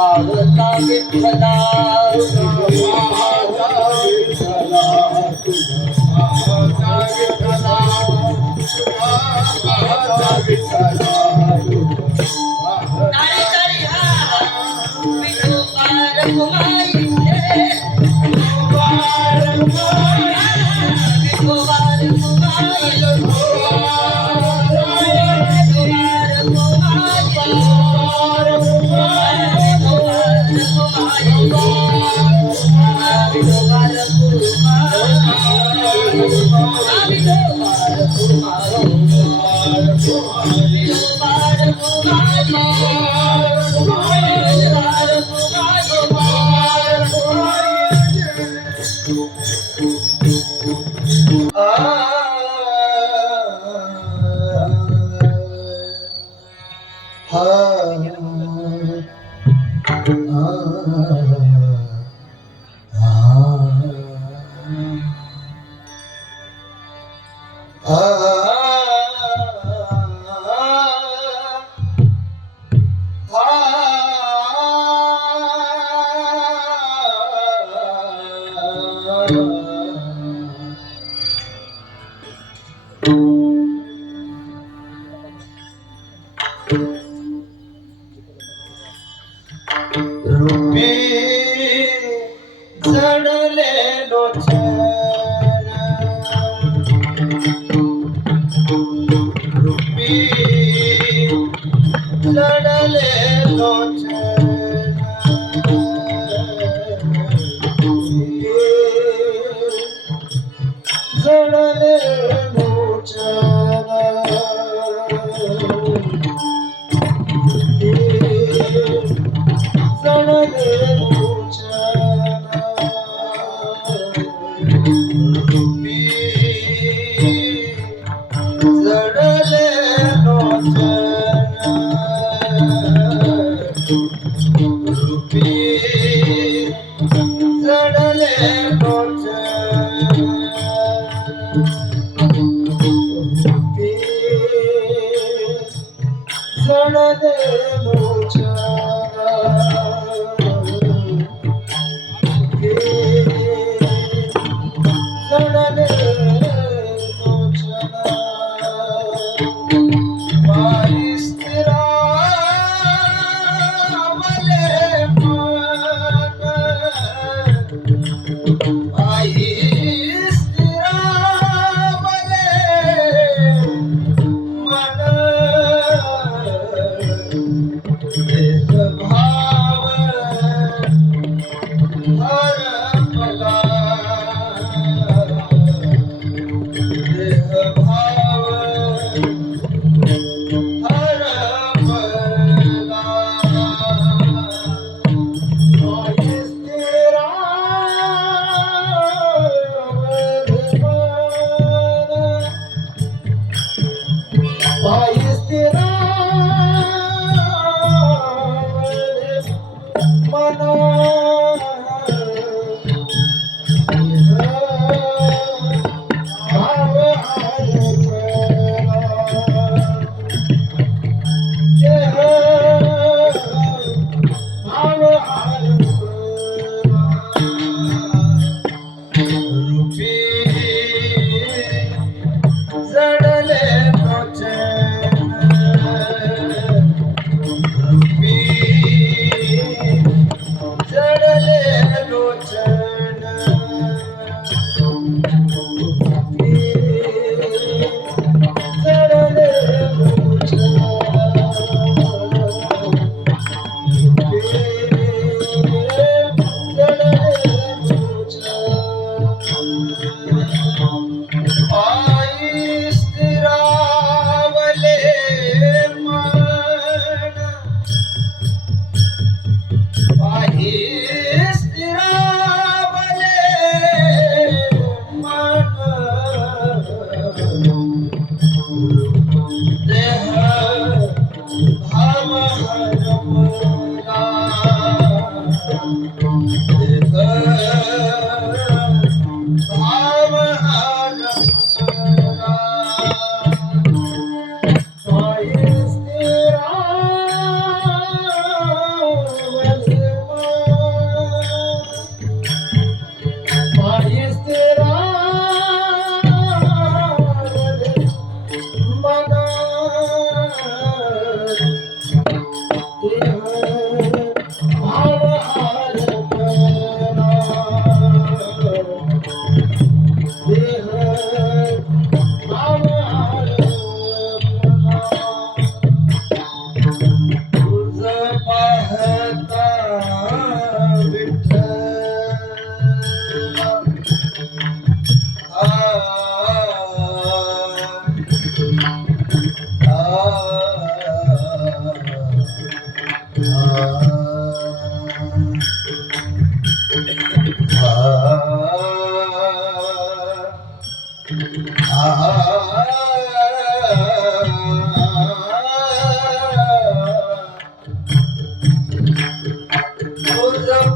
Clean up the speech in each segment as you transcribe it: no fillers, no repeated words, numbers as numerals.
पावता विठ्ठला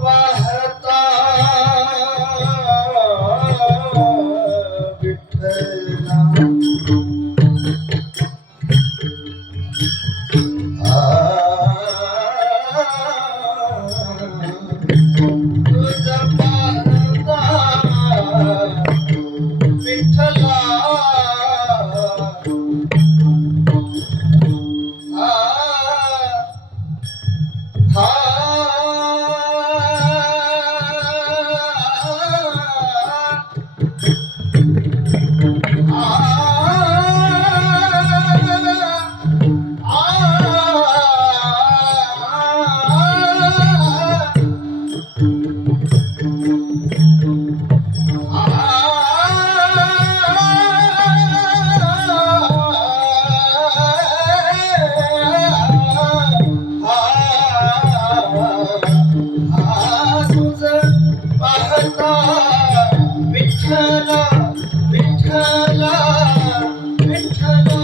पाहता विठ्ठला तुझ पाहता विठ्ठला विठ्ठला विठ्ठला विठ्ठला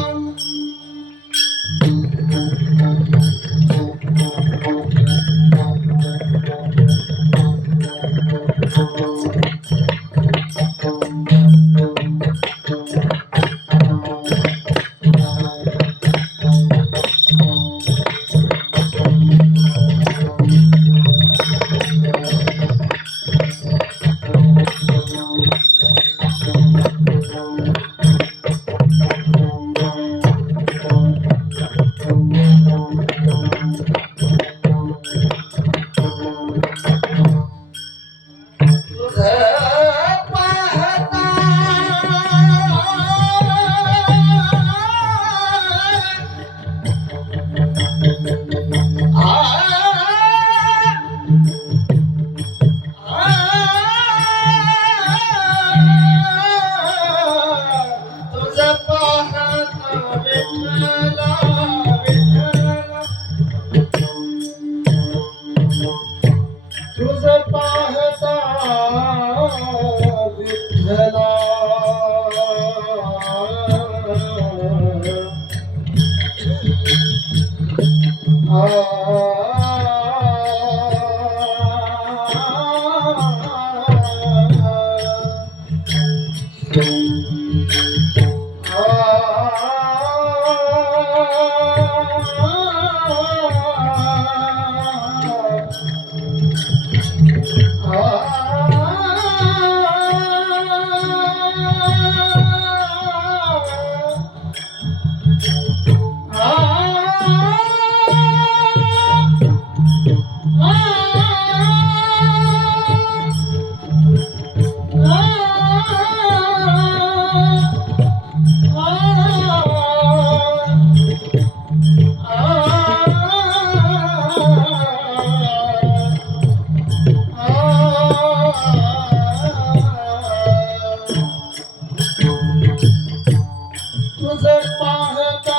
तुझ पाहता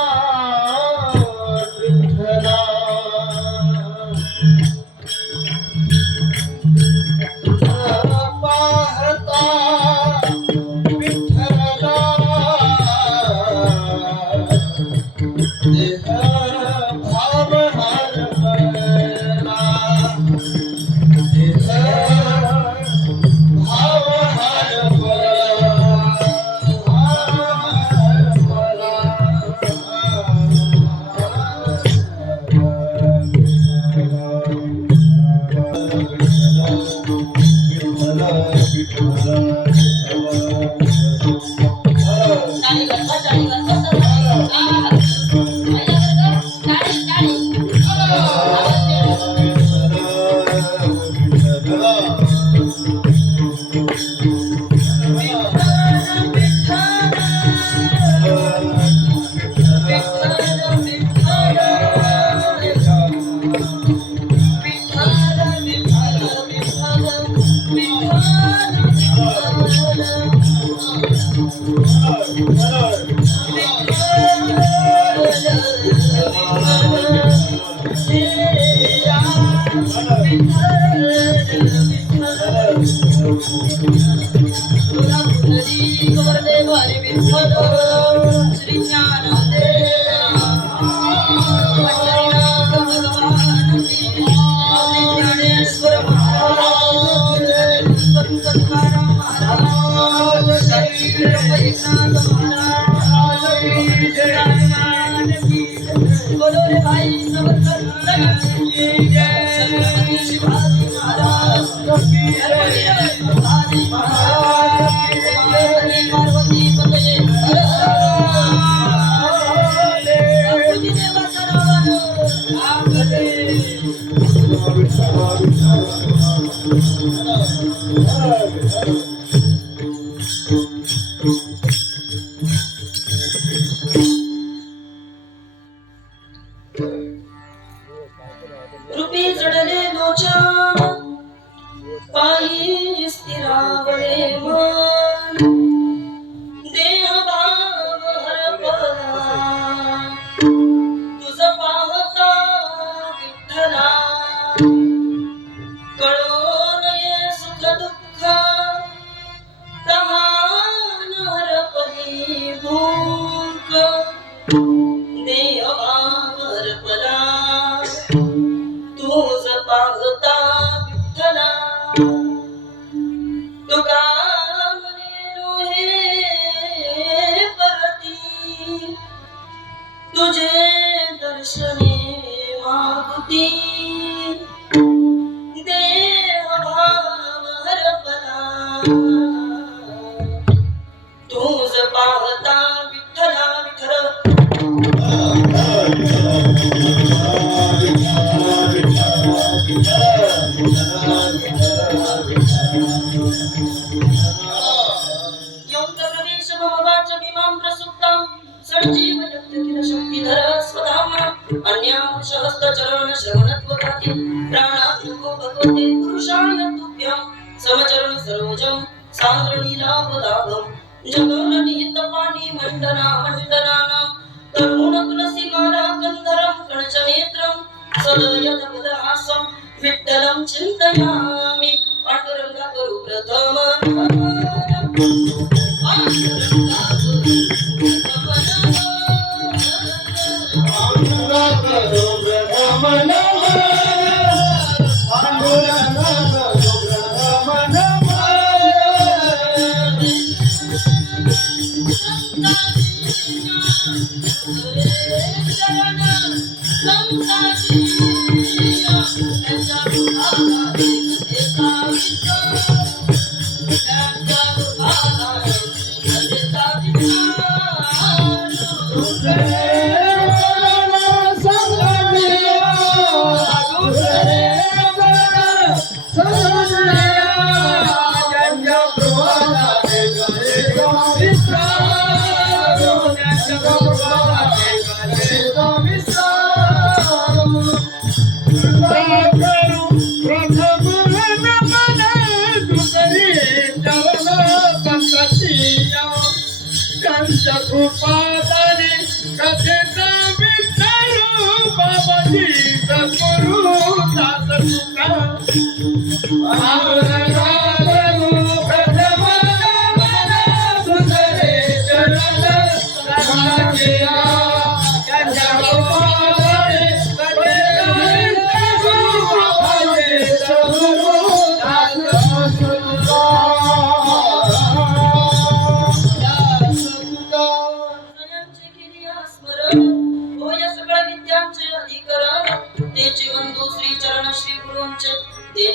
विठ्ठला ज्ञानेश्वर पार्वती पतये हर देवाचा रूपी जडले लोचन पायी स्थिरावले मन देह भाव हरपला तुझ पाहता विठ्ठला कळो नये सुख दुःख तहान हरपली भूक देह भाव हरपला तुझ पाहता विठ्ठला तुका म्हणेनो हे परती तुझे दर्शने मागुती देह भाव हरपला तुझ पाहता विठ्ठला चरण श्रवणत्वकाति प्राणात्मको भगवते पुरुषाय तुभ्यं समचरण सरोजं सान्द्रलीलावलाभं जगन्निहितपाणि मण्डनानां तरुणकुलसीमाला गन्धरं कणचनेत्रं सदयदबुधहासं विठ्ठलं चिन्तयामि पाण्डुरङ्गा करू प्रथम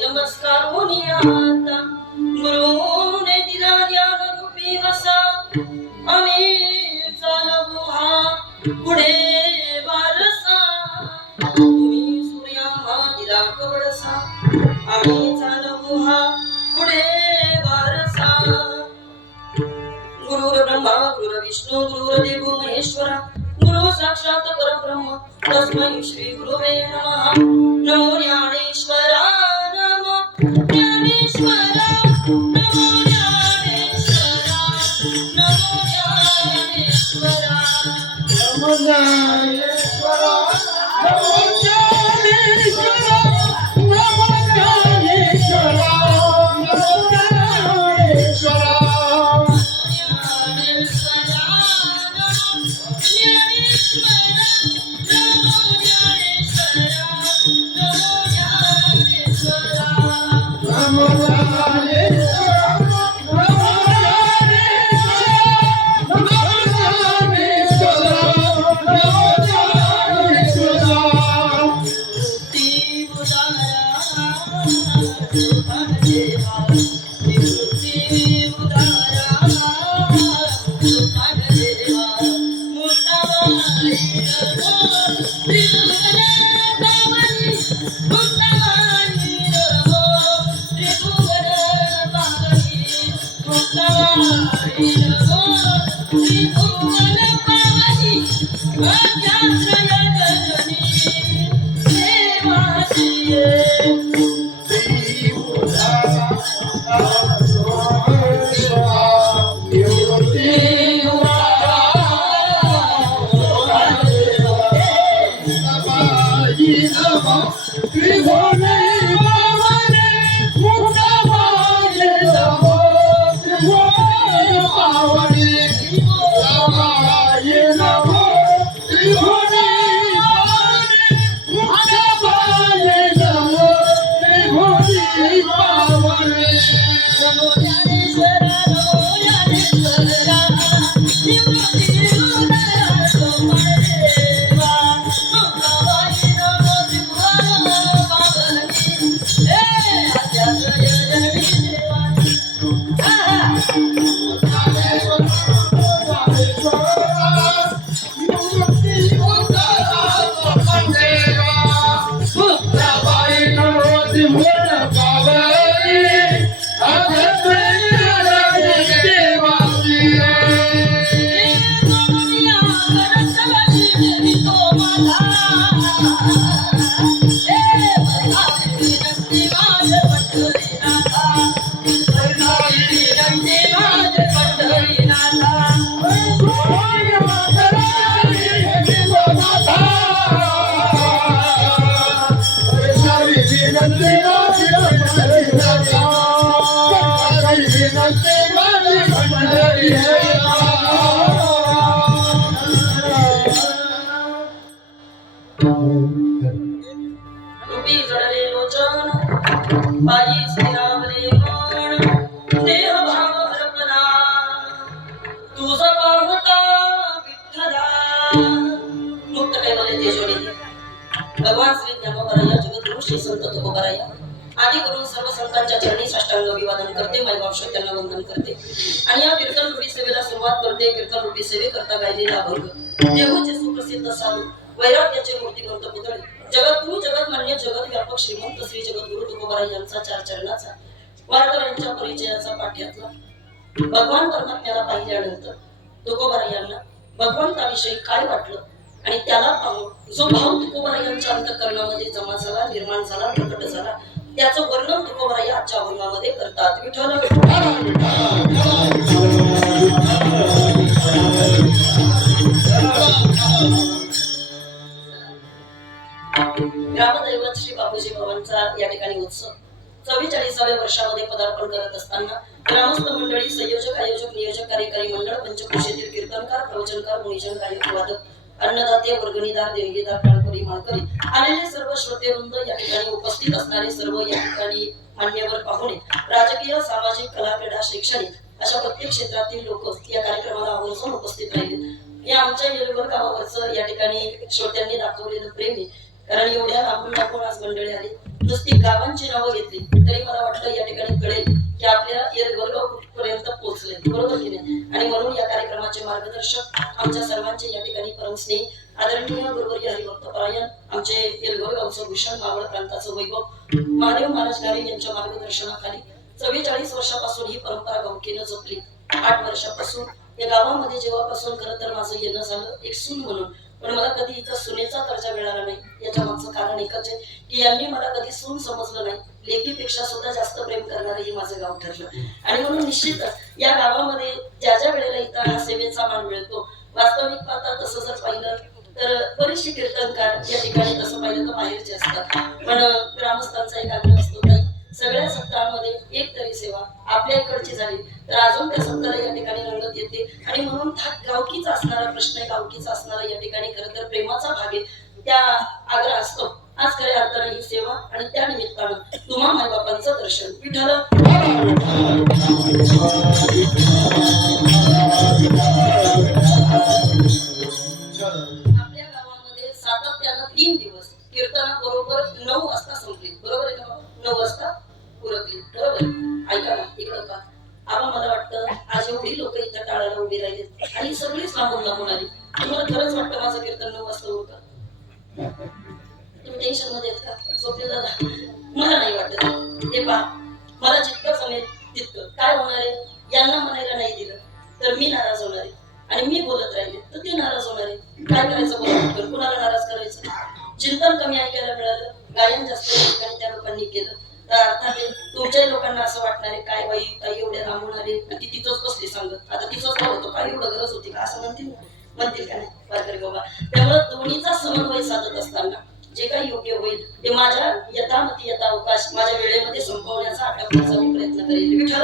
नमस्कार होनियाता गुरुने दिला ज्ञान रूपी वसा आम्ही चालवू हा पुढे वारसा तुम्ही सूर्या हा दिला कवडसा आम्ही चालवू हा पुढे वारसा गुरु ब्रह्मा गुरु विष्णू गुरु देवो महेश्वरा गुरु साक्षात परब्रह्म तस्मै श्री गुरुवे नमः नमो ज्ञानेश्वरा ज्ञानेश्वरा नमो ज्ञानेश्वरा नमो ज्ञानेश्वरा नमो ज्ञानेश्वरा नमो ज्ञानेश्वरा नमो ज्ञानेश्वरा नमो ज्ञानेश्वरा Namo सुखान देवा निवृत्ती उदारा सुखान देवा मुक्ताबाई त्रिभुवन पावनी मुक्ताबाई त्रिभुवन पावनी मुक्ताबाई त्रिभुवन पावनी अज्ञात्रय जननी देवाची नमो ज्ञानेश्वर नमो ज्ञानेश्वरा निवृत्ती उदारा सोपान देवा मुक्ताबाई नमो त्रिभुवन पावनी अज्ञात्रय जननी देवा रूपी जडले लोचन बाई श्रीरामले मन देह भाव हरपला तुझा पाहता विठ्ठला मुक्त कैवल्य तेजोडी भगवान श्री ज्ञानोबराया जगद्गुरु श्री संत तुकोबराया आदी करून सर्व संतांच्या चरणी साष्टांग अभिवादन करते मायबाप त्यांना वंदन करते आणि या कीर्तन रूपी सेवेला सुरुवात करते कीर्तन रूपी सेवे करता गायलेला अभंग देहूचे सुप्रसिद्ध साधू वैराग्याचे मूर्तिमंत पुतळे जगद्गुरु जगतमान्य जगत व्यापक श्रीमंत श्री जगद्गुरु तुकोबराय यांचा चार चरणाचा वारकऱ्यांच्या परिचयाचा पाठ्यातला भगवान परमात्म्याला पाहिल्यानंतर तुकोबराय यांना भगवंताविषयी काय वाटलं आणि त्याला पाहून जो भाव तुकोबराय यांच्या अंतःकरणामध्ये जमा झाला निर्माण झाला प्रकट झाला त्याचं वर्णन तुकोबराय आजच्या अभंगामध्ये करतात विठ्ठल ग्रामदैवत श्री बापूजी भवांचा या ठिकाणी उत्सव 44व्या वर्षामध्ये पदार्पण करत असताना ग्रामस्थ मंडळी संयोजक आयोजक नियोजक कार्यकारी मंडळ पंचक्रोशीतील कीर्तनकार प्रवचनकार मुनिजन गायक वादक अन्नदाते वर्गणीदार देणगीदार टाळकरी माळकरी आलेले सर्व श्रोतेवृंद या ठिकाणी उपस्थित असणारे सर्व या ठिकाणी मान्यवर पाहुणे राजकीय सामाजिक कला क्रीडा शैक्षणिक अशा प्रत्येक क्षेत्रातील लोक या कार्यक्रमाला आवर्जून उपस्थित राहिले या आमच्या येलवर गावावरचं या ठिकाणी श्रोत्यांनी दाखवलेलं प्रेम आहे कारण एवढ्या लांबून आज मंडळी आली नुसती गावांची नावं घेतली तरी मला वाटतं या ठिकाणी कळेल की आपल्या येलगाव कुठपर्यंत पोहोचले बरोबर की नाही आणि म्हणून या कार्यक्रमाचे मार्गदर्शक आमच्या सर्वांचे या ठिकाणी परमस्नेही आदरणीय गुरुवर्य हरिभक्त परायण आमचे येलगाव गावचं भूषण मावळ प्रांताचं वैभव महादेव महाराज गारे यांच्या मार्गदर्शनाखाली 44 वर्षापासून ही परंपरा गावकीनं जपली 8 वर्षापासून या गावामध्ये जेव्हापासून खरं तर माझं येणं झालं एक सून म्हणून पण मला कधी इथं सुनेचा दर्जा मिळाला नाही याच्या मागचं कारण एकच आहे की यांनी मला कधी सून समजलं नाही लेकीपेक्षा सुद्धा जास्त प्रेम करणारं हे माझं गाव ठरलं आणि म्हणून निश्चितच या गावामध्ये ज्या ज्या वेळेला इथं हा सेवेचा मान मिळतो वास्तविक पाहता तसं जर पाहिलं तर बरेचसे कीर्तनकार या ठिकाणी तसं पाहिलं तर बाहेरचे असतात पण ग्रामस्थांचा एक आग्रह असतो ताई सगळ्या सप्ताहामध्ये एक तरी सेवा आपल्या इकडची झाली तर अजून त्या सप्ताहाला या ठिकाणी रंगत येते आणि म्हणून हा गावकीचा असणारा प्रश्न आहे गावकीचा असणारा या ठिकाणी खरं तर प्रेमाचा भाग आहे त्या आग्रह असतो आज खऱ्या अर्थाने ही सेवा आणि त्या निमित्तानं तुम्हा मायबापांचं दर्शन विठ्ठल आपल्या गावामध्ये सातत्यानं 3 दिवस कीर्तना बरोबर 9 वाजता संपली बरोबर आहे का 9 वाजता उरकली. बरोबर. ऐका ना, इकडं का आबा, मला वाटतं आज एवढी लोक इथं टाळायला उभी राहिली आणि सगळीच लांबून लांबून आली. तुम्हाला खरंच वाटतं माझं कीर्तन 9 वाजता होतं? तुम्ही टेन्शन मध्ये आहेत का स्वप्नील दादा? मला नाही वाटत. हे पहा, मला जितकं जमेल तितकं. काय होणार आहे, यांना म्हणायला नाही दिलं तर मी नाराज होणार आहे आणि मी बोलत राहिले तर ते नाराज होणार आहे. काय करायचं बोलत, कुणाला नाराज करायचं? चिंतन कमी ऐकायला मिळालं, गायन जास्त ठिकाणी त्या लोकांनी केलं तर अर्थात तुमच्याही लोकांना असं वाटणार आहे, काय बाई ताई एवढ्या लांबून आले ती तिथंच बसली सांगत, आता तिचंच होतं, काय एवढं गरज होती का असं म्हणतील म्हणतील का नाही वारकरी बाबा? त्यामुळे दोन्हीचा समन्वय साधत असताना जे काही योग्य होईल ते माझ्या यथामती यथावकाश माझ्या वेळेमध्ये संपवण्याचा आटपण्याचा मी प्रयत्न करेल. विठ्ठल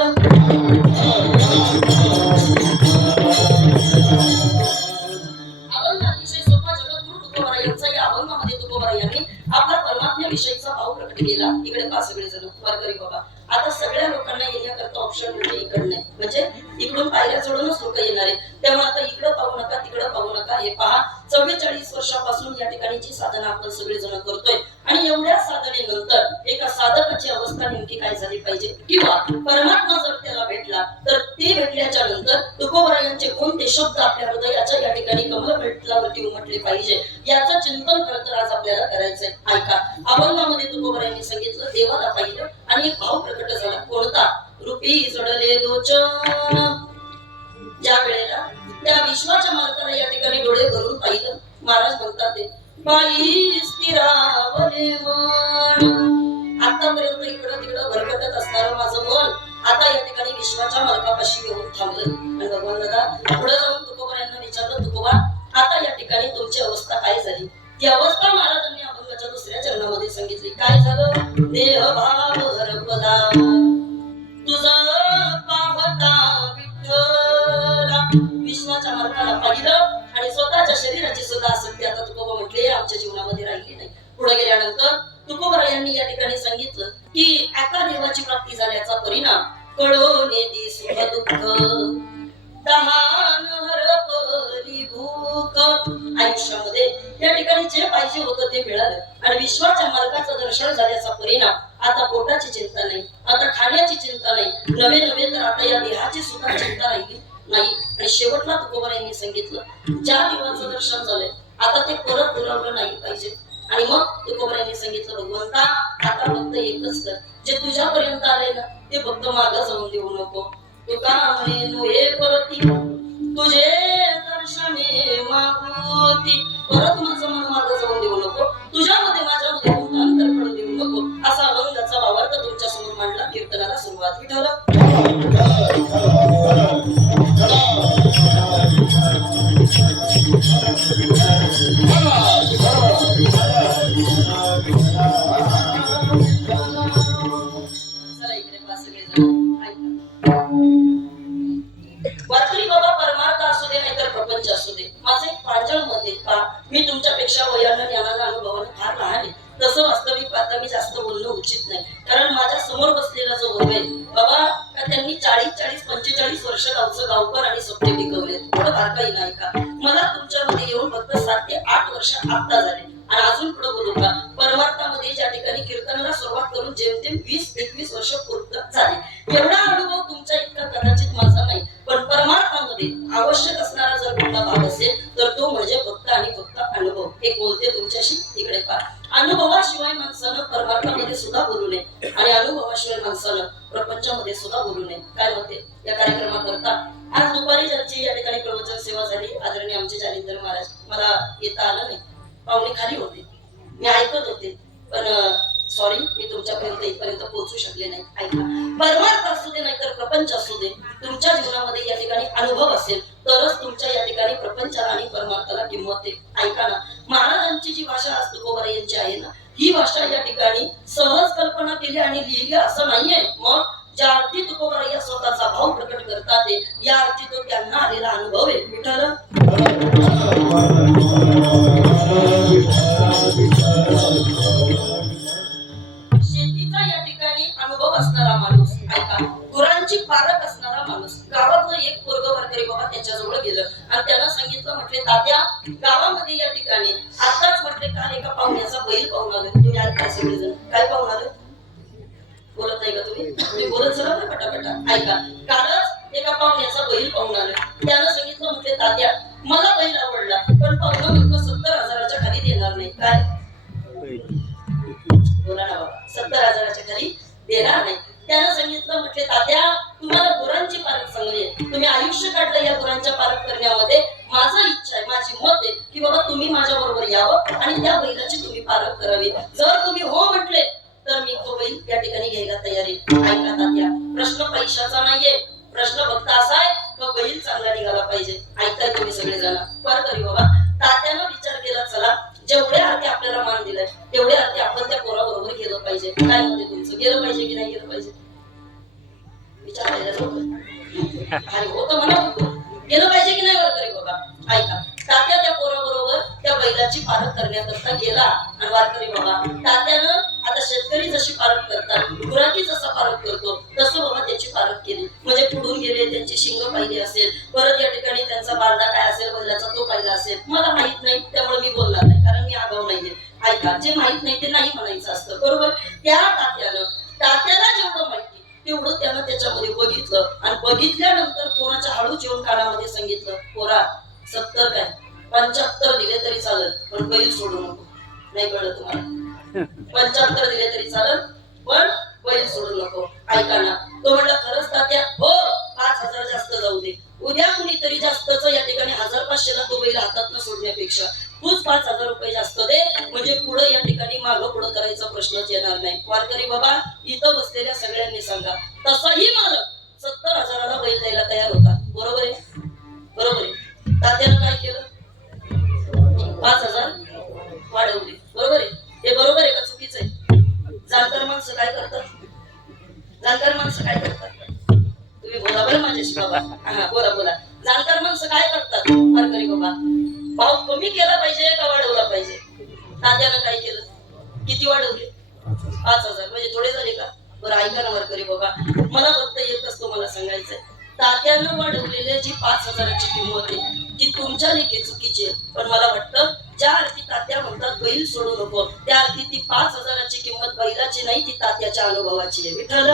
अभंग अतिशय सोपा. जगद्गुरु तुकोबरा यांचा या अभंगामध्ये तुकोबरा यांनी आपला परमात्म्याविषयीचा भाव प्रकट केला. इकडे पहा सगळेजण वारकरी बाबा, आता सगळ्या लोकांना येण्याकरता ऑप्शन म्हणजे इकडे नाही, म्हणजे इकडून पायऱ्या चढूनच लोक येणार आहेत. त्यामुळे आता इकडं पाहू नका तिकडं पाहू नका. हे पहा, 44 वर्षापासून या ठिकाणी जी साधना आपण सगळेजण करतोय आणि एवढ्या साधनेनंतर एका साधकाची अवस्था नेमकी काय झाली पाहिजे, किंवा परमात्मा जर त्याला भेटला तर ते भेटल्याच्या नंतर तुकोबरा यांचे कोणते शब्द आपल्या हृदयाच्या या ठिकाणी कमलपटलावरती उमटले पाहिजे याचं चिंतन करत आज आपल्याला करायचंय. ऐका, अभंगामध्ये तुकोबरा यांनी सांगितलं, देवाला पाहिलं आणि एक भाव प्रकट झाला. कोणता? रूपी जडले लोचन. ज्या वेळेला त्या विश्वाच्या मालकाला या ठिकाणी डोळे भरून पाहिलं, महाराज म्हणतात ते बाई स्थिरावले मन. आतापर्यंत इकडं तिकडं भरकटत असणारं माझं मन आता या ठिकाणी विश्वाच्या मालकापाशी येऊन थांबलं. आणि भगवान दादा पुढे जाऊन तुकोबा यांना विचारलं, तुकोबा आता या ठिकाणी तुमची अवस्था काय झाली? ती अवस्था महाराजांनी अभंगाच्या दुसऱ्या चरणामध्ये सांगितली. काय झालं? देह भाव हरपला तुझा पाहता विठ्ठला. विश्वाच्या मालकाला पाहिलं आणि स्वतःच्या शरीराची सुद्धा आसक्ती आता तुकोबा म्हटले आमच्या जीवनामध्ये राहिली नाही. पुढे गेल्यानंतर तुकोबरा यांनी या ठिकाणी सांगितलं की एका देवाची प्राप्ती झाल्याचा परिणाम कळोने दी सुख दुःख तहान हरपली भूक. आयुष्यामध्ये या ठिकाणी जे पाहिजे होतं ते मिळालं आणि विश्वाच्या मालकाचं दर्शन झाल्याचा परिणाम आता पोटाची चिंता नाही, आता खाण्याची चिंता नाही, नवे नवे तर आता या देहाची सुद्धा चिंता राहिली नाही. आणि शेवटला तुकोबरा यांनी सांगितलं, ज्या देवाचं दर्शन झालंय आता ते परत दुरावलं नाही पाहिजे. आणि मग तुकोबरा यांनी सांगितलं, भगवंता आता फक्त एकच कर, जे तुझ्यापर्यंत आले ना ते फक्त मागं जाऊन देऊ नको. तुका म्हणे नोहे परती तुझे दर्शने मागोती. परत माझं मन मागं जाऊन देऊ नको, तुझ्यामध्ये माझ्यामध्ये कोणतं अंतर पडू देऊ नको. असा अभंगाचा भावार्थ तुमच्या समोर मांडला. कीर्तनाला सुरुवात. विठ्ठल वारकरी बाबा, परमार्थ असू दे नाहीतर प्रपंच असू दे, माझं एक प्रांजळ मत आहे. का मी तुमच्यापेक्षा वयानं ज्ञानानं अनुभवानं फार लहान आहे, तसं वास्तविक पाहता मी जास्त बोलणं उचित नाही. कारण माझ्या समोर बसलेला जो वर्ग आहे बाबा, त्यांनी 40-45 वर्ष गावचं गावकर आणि सप्ते टिकवले. थोडं बारकाई नाही का? मला तुमच्यामध्ये येऊन फक्त 7 ते 8 वर्ष आता झाले आणि अजून पुढे बोलू का? परमार्थामध्ये ज्या ठिकाणी कीर्तनाला सुरुवात करून जेमतेम 20-21 वर्ष पूर्ण झाले. एवढा अनुभव तुमच्या इतका कदाचित माझा नाही, पण परमार्थामध्ये आवश्यक असणारा जर कुठला भाग असेल तर तो म्हणजे फक्त आणि फक्त अनुभव. हे बोलते तुमच्याशी. इकडे पहा, अनुभवाशिवाय माणसानं परमार्थामध्ये सुद्धा बोलू नये आणि अनुभवाशिवाय माणसानं प्रपंचामध्ये सुद्धा बोलू नये. काय होते या कार्यक्रमाकरता आज दुपारी ज्यांची या ठिकाणी प्रवचन सेवा झाली, आदरणीय आमचे जालिंदर महाराज, मला येता आलं नाही, पाहुणे खाली होते, मी ऐकत होते, पण सॉरी मी तुमच्यापर्यंत इथपर्यंत पोहोचू शकले नाही. ऐका, परमार्थ असू दे नाहीतर प्रपंच असू दे, तुमच्या जीवनामध्ये या ठिकाणी अनुभव असेल तरच तुमच्या या ठिकाणी प्रपंचाला आणि परमार्थाला किंमत आहे. ऐका ना, महाराजांची जी भाषा आज तुकोबरा यांची आहे ना, ही भाषा या ठिकाणी सहज कल्पना केली आणि लिहिली असं नाहीये. मग ज्या अर्थी तुकोबरा या स्वतःचा भाव प्रकट करतात या अर्थी तो त्यांना आलेला अनुभव आहे. विठ्ठल शेतीचा या ठिकाणी अनुभव असणारा माणूस, ऐका, गुरांची पारख असणारा माणूस, गावातलं एक पोरग वारकरी बाबा त्याच्याजवळ गेलं आणि त्याला सांगितलं, म्हटले तात्या, गावामध्ये या ठिकाणी आताच म्हटले काल एका पाहुण्याचा बैल पाहून आलो. तुम्ही आज काय सगळेजण काय पाहून आलो? बोलत नाही का तुम्ही बोलत चला बरं पटापटा. ऐका, कालच एका पाहुण्याचा बैल पाहून आला. त्यानं सांगितलं, म्हटले तात्या मला बैल आवडला, पण पाहुणा म्हणतो 70,000च्या खाली देणार नाही. काय बोला ना बाबा, 70,000च्या खाली देणार नाही. त्यानं सांगितलं, म्हटले तात्या तुम्हाला गुरांची पारख चांगली आहे, तुम्ही आयुष्य काढलं या गुरांच्या पारख करण्यामध्ये. माझा इच्छा आहे, माझी मत आहे की बाबा तुम्ही माझ्या बरोबर यावं आणि त्या बैलाची तुम्ही पारख करावी. जर तुम्ही हो म्हटले तर मी तो बैल या ठिकाणी घ्यायला तयार आहे. ऐका तात्या, प्रश्न पैशाचा नाहीये, प्रश्न फक्त असा आहे की बैल चांगला निघाला पाहिजे. ऐकताय तुम्ही सगळेजण? वारकरी बाबा, तात्यानं विचार केला, चला जेवढ्या हाती आपल्याला मान दिलाय तेवढ्या हाती आपण त्या पोराबरोबर गेलं पाहिजे. काय म्हणते तुमचं, गेलं पाहिजे की नाही गेलं पाहिजे? विचारायला अरे हो तर म्हणा, गेलं पाहिजे की नाही वारकरी बाबा? ऐका, तात्या त्या पोराबरोबर त्या बैलाची पारख करण्याकरता गेला. आणि वारकरी बाबा, तात्यानं आता शेतकरी जशी पारख करतात, गुराखी जसा पारख करतो तसं बाबा त्याची पारख केली. म्हणजे पुढून गेले, त्यांची शिंग पाहिली असेल, परत या ठिकाणी त्यांचा बारडा काय असेल बैलाचा तो पाहिला असेल. मला माहित नाही त्यामुळे मी बोलणार नाही, कारण मी आगाऊ नाहीये. ऐका, जे माहित नाही ते नाही म्हणायचं असतं, बरोबर? त्या तात्याला जेवढं माहिती तेवढं त्यानं त्याच्यामध्ये बघितलं. आणि बघितल्यानंतर कोणाच्या हळूच येऊन कानामध्ये सांगितलं, पोरा 70 काय 75 दिले तरी चालेल, पण बैल सोडू नको. नाही कळलं तुम्हाला? 75 दिले तरी चालेल, पण बैल सोडू नको. ऐका ना, तो म्हणला खरंच तात्या? हो, 5,000 जास्त जाऊ दे. उद्या कुणीतरी जास्तच या ठिकाणी 1,500 ला तो बैल हातात सोडण्यापेक्षा तूच 5,000 रुपये जास्त दे, म्हणजे पुढे या ठिकाणी मागं पुढं करायचा प्रश्नच येणार नाही. वारकरी बाबा, इथं बसलेल्या सगळ्यांनी सांगा, तसाही मालक 70,000ला बैल द्यायला तयार होता. बरोबर आहे? बरोबर आहे. तात्यानं काय केलं? 5,000 वाढवले. बरोबर आहे? हे बरोबर आहे का चुकीचं आहे? जाणकार माणसं काय करतात? जाणकार माणसं काय करतात? तुम्ही बोला बरं माझ्याशी बाबा. हा, बोला. जाणकार माणसं काय करतात वारकरी बाबा? भाव कमी केला पाहिजे का वाढवला पाहिजे? तात्यानं काय केलं? किती वाढवले? 5,000. म्हणजे थोडे झाले का? बरं ऐका ना वारकरी बाबा, मला फक्त एकच तुम्हाला सांगायचंय, तात्यानं वाढवलेले जी 5,000ची किंमत आहे ती तुमच्या लेखी चुकीची आहे. पण मला वाटतं ज्या अर्थी तात्या म्हणतात बैल सोडू नको, त्या अर्थी ती 5,000ची किंमत बैलाची नाही, ती तात्याच्या अनुभवाची आहे. विठ्ठल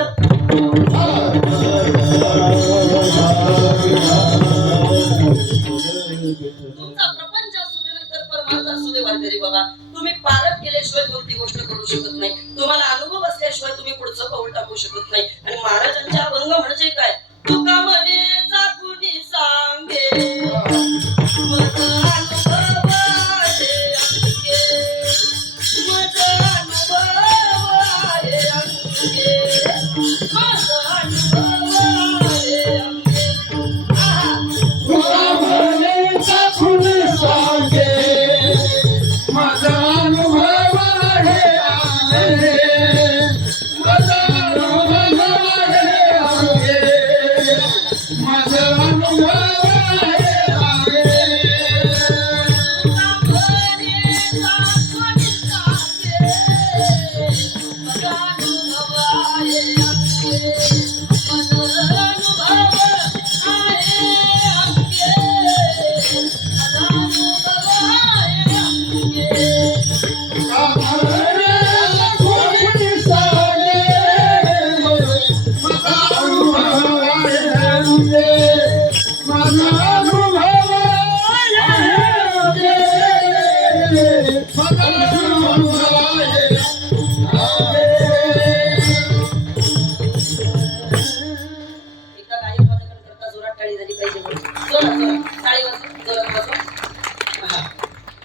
तुमचा प्रपंच असू दे नंतर परमार्थ असू दे वारकरी बाबा, तुम्ही पारख केल्याशिवाय कोणती गोष्ट करू शकत नाही. तुम्हाला अनुभव असल्याशिवाय तुम्ही पुढचं पाऊल टाकू शकत नाही. आणि महाराजांच्या अभंग म्हणजे काय? तुका म्हणे चाकुनी सांगे मज अनुभव आहे अंगे, मज अनुभव आहे अंगे, मज अनुभव आहे अंगे. तुका म्हणे चाकुनी सांगे माझा अनुभव आहे अंगे, माझा अनुभव आहे अंगे, माझा अनुभव आहे अंगे.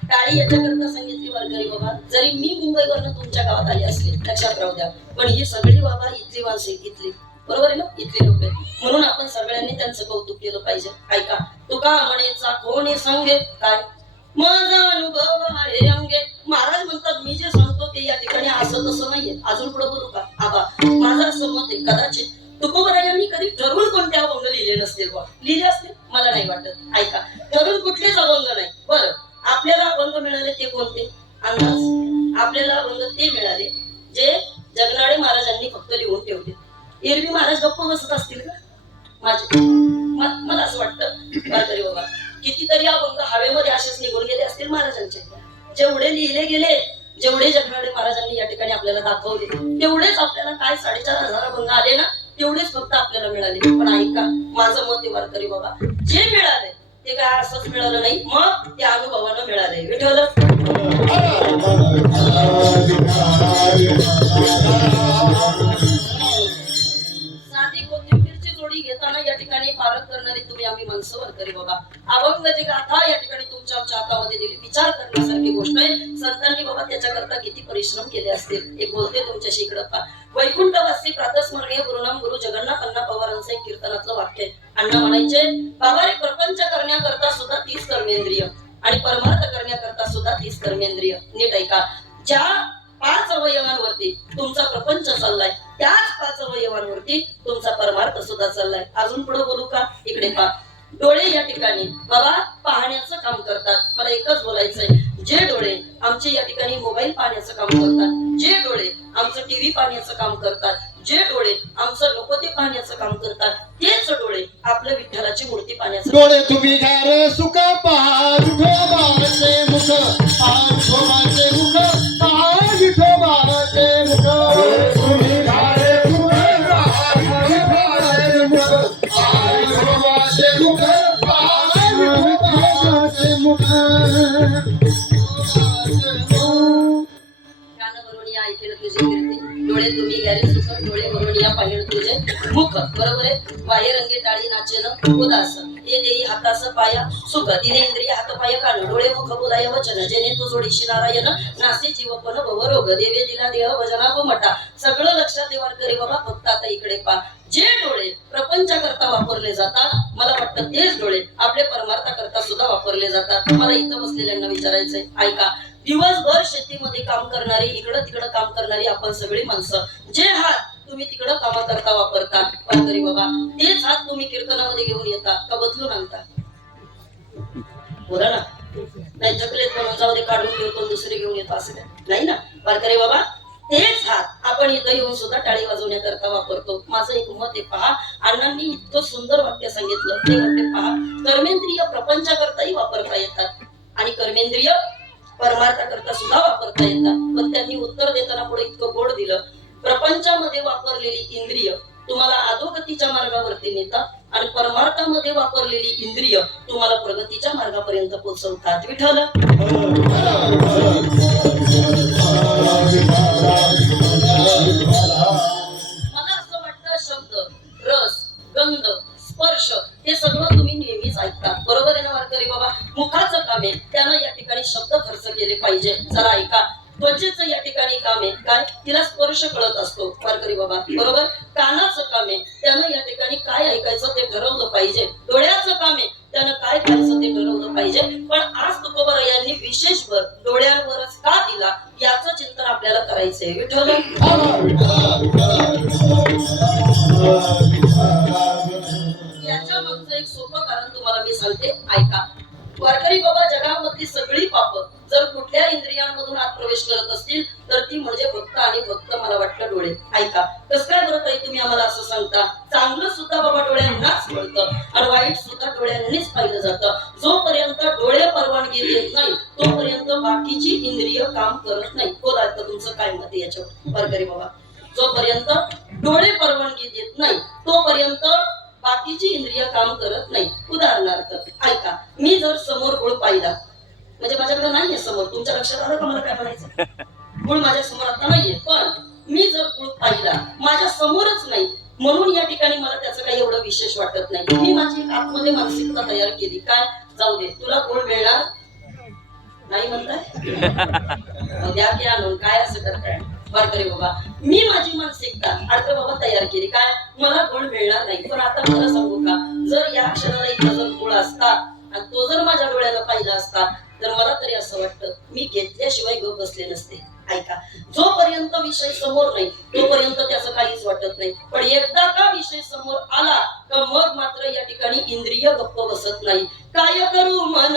टाळी याच्याकरता सांगितली वारकरी बाबा, जरी मी मुंबईवरनं तुमच्या गावात आली असली, लक्षात राहू द्या, पण ही सगळी बाबा इथली माणसं इथली, बरोबर आहे ना, इथली लोक आहेत. म्हणून आपण सगळ्यांनी त्यांचं कौतुक केलं पाहिजे. ऐका, तुका म्हणेचा कोणी सांगे काय माझा अनुभव आहे अंगे. महाराज म्हणतात मी जे सांगतो ते या ठिकाणी असं तसं नाहीये. अजून पुढे बोलू का? आबा, माझं असं मत आहे, कदाचित तुकोबरायांनी कधी ठरवून कोणते अभंग लिहिले नसतील बा. लिहिले असतील मला नाही वाटत. ऐका, ठरवून कुठलेच अभंग नाही. बरं, आपल्याला अभंग मिळाले ते कोणते? अंदाज. आपल्याला अभंग ते मिळाले जे जगनाडे महाराजांनी फक्त लिहून ठेवले. एरवी महाराज गप्प बसत असतील का? मला असं वाटतं वारकरी बाबा, कितीतरी अभंग हवेमध्ये असेच निघून गेले असतील महाराजांचे. जेवढे लिहिले गेले, जेवढे जगनाडे महाराजांनी या ठिकाणी आपल्याला दाखवले तेवढेच आपल्याला काय 4,500 अभंग आले ना तेवढेच फक्त आपल्याला मिळाले. पण ऐका माझं मत आहे वारकरी बाबा, जे मिळाले ते काय असंच मिळालं नाही, मग त्या अनुभवानं मिळाले. विठ्ठल साधी कोथिंबीरची जोडी घेताना या ठिकाणी पारख करणारी तुम्ही आम्ही माणसं वारकरी बाबा. अभंग जी गाथा या ठिकाणी तुमच्या आमच्या हातामध्ये दिली, विचार करण्यासारखी गोष्ट आहे. संतांनी बाबा त्याच्याकरता किती परिश्रम केले असतील. एक बोलते तुमच्याशी इकडं पा, वैकुंठवासी प्रातस्मरणीय गुरुनाम गुरु जगन्नाथ अण्णा पवारांचं एक कीर्तनातलं वाक्य आहे. अण्णा म्हणायचे, बाबा रे प्रपंच करण्याकरता सुद्धा 30 कर्मेंद्रिय आणि परमार्थ करण्याकरता सुद्धा 30 कर्मेंद्रिय. नीट ऐका, ज्या 5 अवयवांवरती तुमचा प्रपंच चाललाय त्याच 5 अवयवांवरती तुमचा परमार्थ सुद्धा चाललाय. अजून पुढे बोलू का? इकडे पहा, डोळे या ठिकाणी बाबा पाहण्याचं काम करतात. मला एकच बोलायचंय, जे डोळे आमचे या ठिकाणी मोबाईल पाहण्याचं काम करतात, जे डोळे आमचं टीव्ही पाहण्याचं काम करतात, जे डोळे आमचं नको ते पाहण्याचं काम करतात, तेच डोळे आपल्या विठ्ठलाची मूर्ती पाहण्याचं. डोळे तुम्ही घ्या सुख पहा विठोबाचे मुख, पहा विठोबाचे मुख, पहा विठोबाचे मुख. तुम्ही घ्या सुख पहा विठोबाचे मुख, पहा विठोबाचे मुख, पहा विठोबाचे मुख. कानावरून या ऐकेल तुझे कीर्ती, डोळे तुम्ही घ्यारे सुख, डोळे वरून या पाहिलं तुझे मुख. बरोबर आहे. बाह्य रंगे टाळी नाचेन उदास, ये देई हातास पाया सुख, तिने इंद्रिय हात पाय कान, डोळे मुख बोलाय वचन, जेणे तू जोडीशी नारायण, नासे जीवपण भवरोग, देवे दिला देह भजना गोमटा. सगळं लक्षात येणार करे बाबा. फक्त आता इकडे पा, जे डोळे प्रपंचाकरता वापरले जातात, मला वाटतं तेच डोळे आपले परमार्थाकरता सुद्धा वापरले जातात. मला इथं बसलेल्यांना विचारायचंय, ऐका, दिवसभर शेतीमध्ये काम करणारी, इकडं तिकडं काम करणारी आपण सगळी माणसं, जे हात तुम्ही तिकडं कामाकरता वापरता वारकरी बाबा, तेच हात तुम्ही कीर्तनामध्ये घेऊन येता का बदलून आणता? बोला ना. नाही थकलेत म्हणून जाऊ दे काढून ठेवतो दुसरे घेऊन येतो असं नाही ना वारकरी बाबा. तेच हात आपण इथं येऊन सुद्धा टाळी वाजवण्याकरता वापरतो. माझं एक मत आहे, पहा अण्णांनी इतकं सुंदर वाक्य सांगितलं. ते म्हणते पहा, कर्मेंद्रिय प्रपंचाकरताही वापरता येतात आणि कर्मेंद्रिय परमार्थाकरता सुद्धा वापरता येतात. पण त्यांनी उत्तर देताना पुढे इतकं गोड दिलं, प्रपंचामध्ये वापरलेली इंद्रिय तुम्हाला अधोगतीच्या मार्गावरती नेतात आणि परमार्थामध्ये वापरलेली इंद्रिय तुम्हाला प्रगतीच्या मार्गापर्यंत पोहोचवतात. विठ्ठल मला असं वाटतं, शब्द, रस, गंध, स्पर्श हे सगळं तुम्ही नेहमीच ऐकता. बरोबर आहे ना वारकरी बाबा? मुखाचं काम आहे, त्यानं या ठिकाणी शब्द खर्च केले पाहिजे. चला ऐका, त्वचेचं या ठिकाणी काम आहे काय? तिला स्पर्श कळत असतो वारकरी बाबा. बरोबर. कानाचं काम आहे, त्यानं या ठिकाणी काय ऐकायचं ते ठरवलं पाहिजे. डोळ्याचं काम आहे, त्यानं काय करायचं ते ठरवलं पाहिजे. पण आज तुकोबा यांनी विशेष भर डोळ्यांवरच का दिला याचं चिंतन आपल्याला करायचंय. विठ्ठल याच्या मागचं एक सोपं कारण तुम्हाला मी सांगते, ऐका. वारकरी बाबा, जगामधली सगळी पाप जर कुठल्या इंद्रियांमधून आत प्रवेश करत असतील तर ती म्हणजे फक्त आणि फक्त मला वाटतं डोळे. ऐका, कसं काय बरं ताई तुम्ही आम्हाला असं सांगता? चांगलं सुद्धा बाबा डोळ्यांनाच कळतं आणि वाईट सुद्धा डोळ्यांनीच पाहिलं जातं. जोपर्यंत डोळे परवानगी देत नाही तोपर्यंत बाकीची इंद्रिय काम करत नाही. बोला तुमचं काय मत आहे याच्यावर वारकरी बाबा? जोपर्यंत डोळे परवानगी देत नाही तोपर्यंत बाकीची इंद्रिय काम करत नाही. उदाहरणार्थ ऐका, मी जर समोर गुळ पाहिला, म्हणजे माझ्याकडे नाहीये समोर, तुमच्या लक्षात आलं का मला काय म्हणायचं? गुळ माझ्या समोर आता नाहीये, पण मी जर गुळ पाहिला माझ्या समोरच नाही म्हणून या ठिकाणी मला त्याचं काही एवढं विशेष वाटत नाही. मी माझी एक आतमध्ये मानसिकता तयार केली, काय जाऊ दे तुला गुळ मिळणार नाही म्हणताय, द्या की आणून, काय असं करताय वारकरी बाबा? मी माझी मानसिकता अर्थ बाबा तयार केली, काय मला गुळ मिळणार नाही. पण आता मला सांगू का, जर या क्षणाला इथं जर गुळ असता आणि तो जर माझ्या डोळ्याला पाहिला असता तर मला तरी असं वाटतं मी घेतल्याशिवाय गप बसले नसते. ऐका, जोपर्यंत विषय समोर नाही तोपर्यंत त्याचं काहीच वाटत नाही. पण एकदा का विषय समोर आला का मग मात्र या ठिकाणी इंद्रिय गप्प बसत नाही. काय करू मन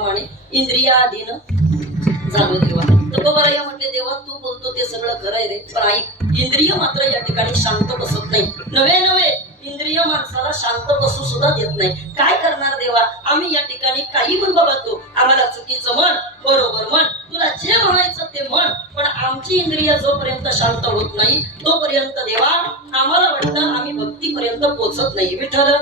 त्याप्रमाणे इंद्रियाधीन झालो देवा. तुकोबाराया म्हटले देवा तू बोलतो ते सगळं खरं आहे रे, पण ऐक इंद्रिय मात्र या ठिकाणी शांत बसत नाही. नवे नवे इंद्रिय माणसाला शांत बसू सुद्धा देत नाही. काय करणार देवा, आम्ही या ठिकाणी काही पण बाबा तू आम्हाला चुकीचं म्हण बरोबर म्हण, तुला जे म्हणायचं ते म्हण, पण आमची इंद्रिय जोपर्यंत शांत होत नाही तोपर्यंत देवा आम्हाला वाटतं आम्ही भक्तीपर्यंत पोहोचत नाही. विठ्ठल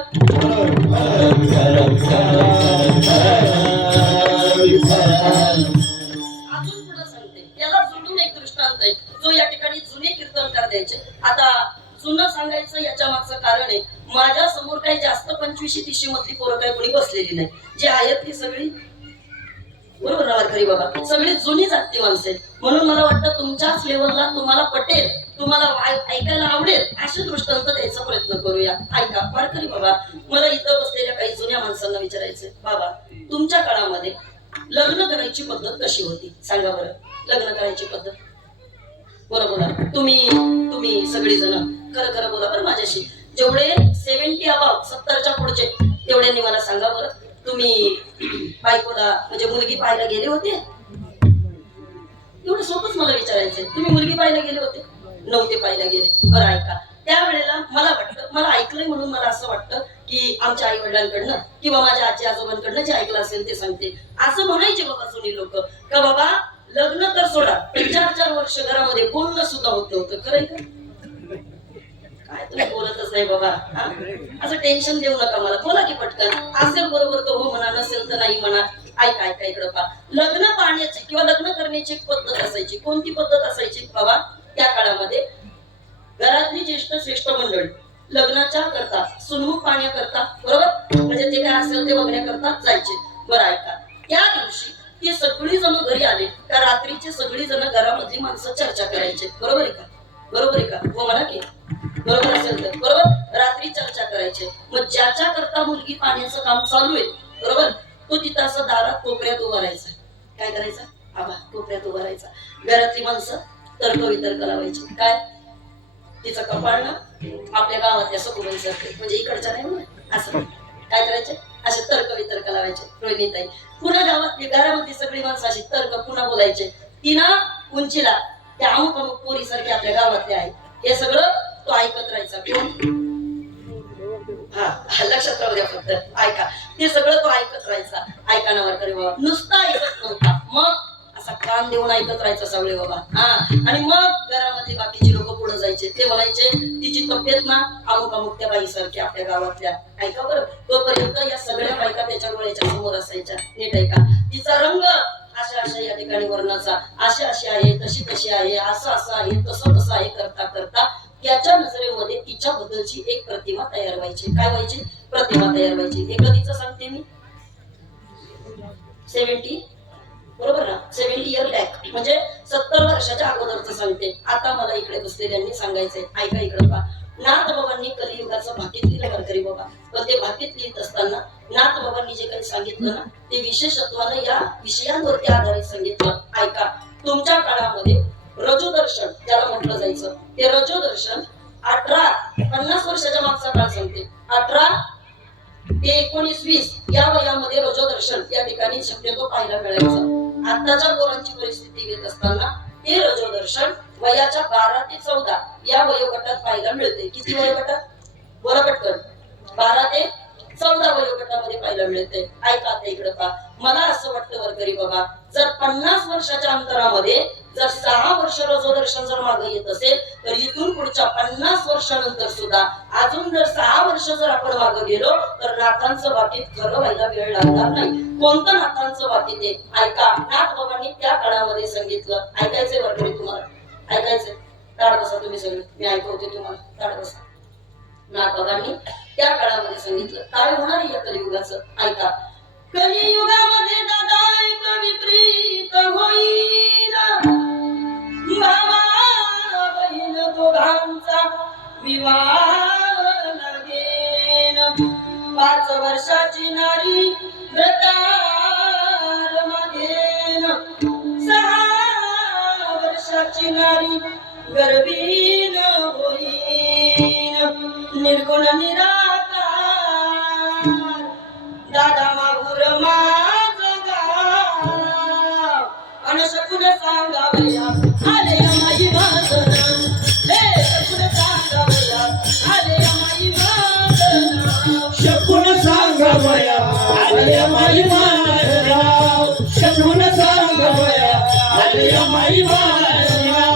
अजून पुढे सांगते, याला जोडून एक दृष्टांत आहे जो या ठिकाणी जुने कीर्तनकार द्यायचे. आता जुनं सांगायचं याच्या मागचं कारण आहे, माझ्या समोर काही जास्त 25-30 मधली पोरं काही कोणी बसलेली नाही. जे आहेत ती सगळी बरोबर ना वारकरी बाबा, सगळी जुनी जाती माणसं आहेत. म्हणून मला वाटतं तुमच्याच लेवलला तुम्हाला पटेल, तुम्हाला ऐकायला आवडेल असे दृष्टांत द्यायचा प्रयत्न करूया. ऐका वारकरी बाबा, मला इथं बसलेल्या काही जुन्या माणसांना विचारायचंय, बाबा तुमच्या काळामध्ये लग्न करायची पद्धत कशी होती सांगा बरं. लग्न करायची पद्धत बरं बोला, तुम्ही सगळी जण खरं खरं बोला बरं माझ्याशी. जेवढे 70 अबाव 70च्या पुढचे तेवढ्यांनी मला सांगा बरं, तुम्ही बायकोला म्हणजे मुलगी पाहायला गेले होते? एवढं सोपंच मला विचारायचंय, तुम्ही मुलगी पाहायला गेले होते? नव्हते पाहायला गेले. बरं ऐका, त्यावेळेला मला वाटतं, मला ऐकलंय म्हणून मला असं वाटतं की आमच्या आई वडिलांकडनं किंवा माझ्या आजी आजोबांकडनं जे ऐकलं असेल ते सांगते. असं म्हणायचे बाबा जुनी लोक का बाबा लग्न तर सोडा, 4-4 वर्ष घरामध्ये बोलणं सुद्धा होत नव्हतं. खरंय का? काय तुम्ही बोलतच नाही बाबा, असं टेन्शन देऊ नका मला, बोला की पटकन. असेल बरोबर तर हो म्हणा, नसेल तर नाही म्हणा. ऐका इकडं पहा, लग्न पाहण्याची किंवा लग्न करण्याची एक पद्धत असायची. कोणती पद्धत असायची बाबा त्या काळामध्ये? घरातली ज्येष्ठ श्रेष्ठ मंडळी लग्नाच्या करता सुनमुख पाहण्याकरता बरोबर, म्हणजे जे काय असेल ते बघण्याकरता जायचे. बरं ऐका, त्या दिवशी ती सगळी जण घरी आले का रात्रीची सगळी जण घरामधली माणसं चर्चा करायचे. बरोबर आहे का? बरोबर आहे का? हो म्हणा की बरोबर असेल तर बरोबर. रात्री चर्चा करायचे. मग ज्याच्या करता मुलगी पाहण्याचं काम चालू आहे बरोबर, तो तिथं असं दारात कोपऱ्यात उभा राहायचा. काय करायचा? आबा कोपऱ्यात उभा राहायचा. घरातली माणसं तर्क वितर्क लावायची. काय? तिचं कपाळ ना आपल्या गावातल्या सखोबाईसारखे, म्हणजे इकडच्या नाही म्हणून असं काय करायचे, असे तर्क वितर्क लावायचे. रोहिणीताई पुन्हा गावातली घरामध्ये सगळी माणसं अशी तर्क पुन्हा बोलायचे. ती ना उंचीला त्या अमुक अमुक पोरी सारखे आपल्या गावातले आहेत, हे सगळं तो ऐकत राहायचा. कोण? हा लक्षात राहू द्या फक्त ऐका, ते सगळं तो ऐकत राहायचा. ऐका ना वारकरी बाबा, नुसता ऐकत नव्हता, मग असा कान देऊन ऐकत राहायचा सगळे बाबा. आणि मग घरामध्ये बाकीचे लोक पुढे जायचे. ते म्हणायचे तिची तब्येत ना अमुक अमुक त्या बाई सारखी आपल्या गावातल्या. ऐका बरं, तोपर्यंत या सगळ्या बायका त्याच्या डोळ्याच्या समोर असायच्या. नीट ऐका, तिचा रंग अशा अशा या ठिकाणी वर्णाचा, अशी अशी आहे, तशी तशी आहे, असं असं आहे, तसं तसं आहे करता करता त्याच्या नजरेमध्ये तिच्या बद्दलची एक प्रतिमा तयार व्हायची. काय व्हायची? प्रतिमा तयार व्हायची. हे कधीच सांगते मी, 70 बरोबर ना, 70 इयर बॅक, म्हणजे 70 वर्षाच्या अगोदरच सांगते. आता मला इकडे बसलेल्यांनी सांगायचंय. ऐका इकडे पहा, नाथ बाबांनी कलियुगाचं भाकीत लिहिलं वारकरी बाबा. पण ते भाकीत लिहित असताना नाथ बाबांनी जे काही सांगितलं ना ते विशेषत्वानं या विषयांवरती आधारित सांगितलं. ऐका, तुमच्या काळामध्ये रजोदर्शन ज्याला म्हटलं जायचं, ते रजोदर्शन 50 वर्षाच्या मागचा काळ सांगते. 18 ते 19-20 या वयामध्ये रजोदर्शन या ठिकाणी शक्यतो पाहायला मिळायचं. आताच्या पोरांची परिस्थिती घेत असताना ते रजोदर्शन वयाच्या 12 ते 14 या वयोगटात पाहायला मिळते. किती वयोगटात? बोला पटकन. 12 ते 14 वयोगटामध्ये पाहायला मिळते. ऐका आता इकडे पहा, मला असं वाटतं वारकरी बाबा, जर 50 वर्षाच्या अंतरामध्ये जर 6 वर्ष रजोदर्शन जर मागे येत असेल तर इथून पुढच्या 50 वर्षानंतर सुद्धा अजून जर 6 वर्ष जर आपण मागे गेलो तर नाथांचं वाकीत खरं व्हायला वेळ लागणार नाही. कोणतं नाथांचं वाकीत आहे? ऐका, नाथ बाबांनी त्या काळामध्ये सांगितलं. ऐकायचंय वारकरी तुम्हाला? ऐकायचंय? ताड बसा तुम्ही सगळे, मी ऐकवते तुम्हाला. ताड बसा. नाथ बाबांनी त्या काळामध्ये सांगितलं काय होणार आहे या कलियुगाचं. ऐका, कलियुगामध्ये दादा एक विपरीत होईल, भावा बहीण दोघांचा विवाह लागेन. 5 वर्षाची नारी व्रतार मागेन, 6 वर्षाची नारी गर्भीण होईन. निर्गुण निराकार दादा माहुर माझ गाव, शकून सांग बया आले माई वासना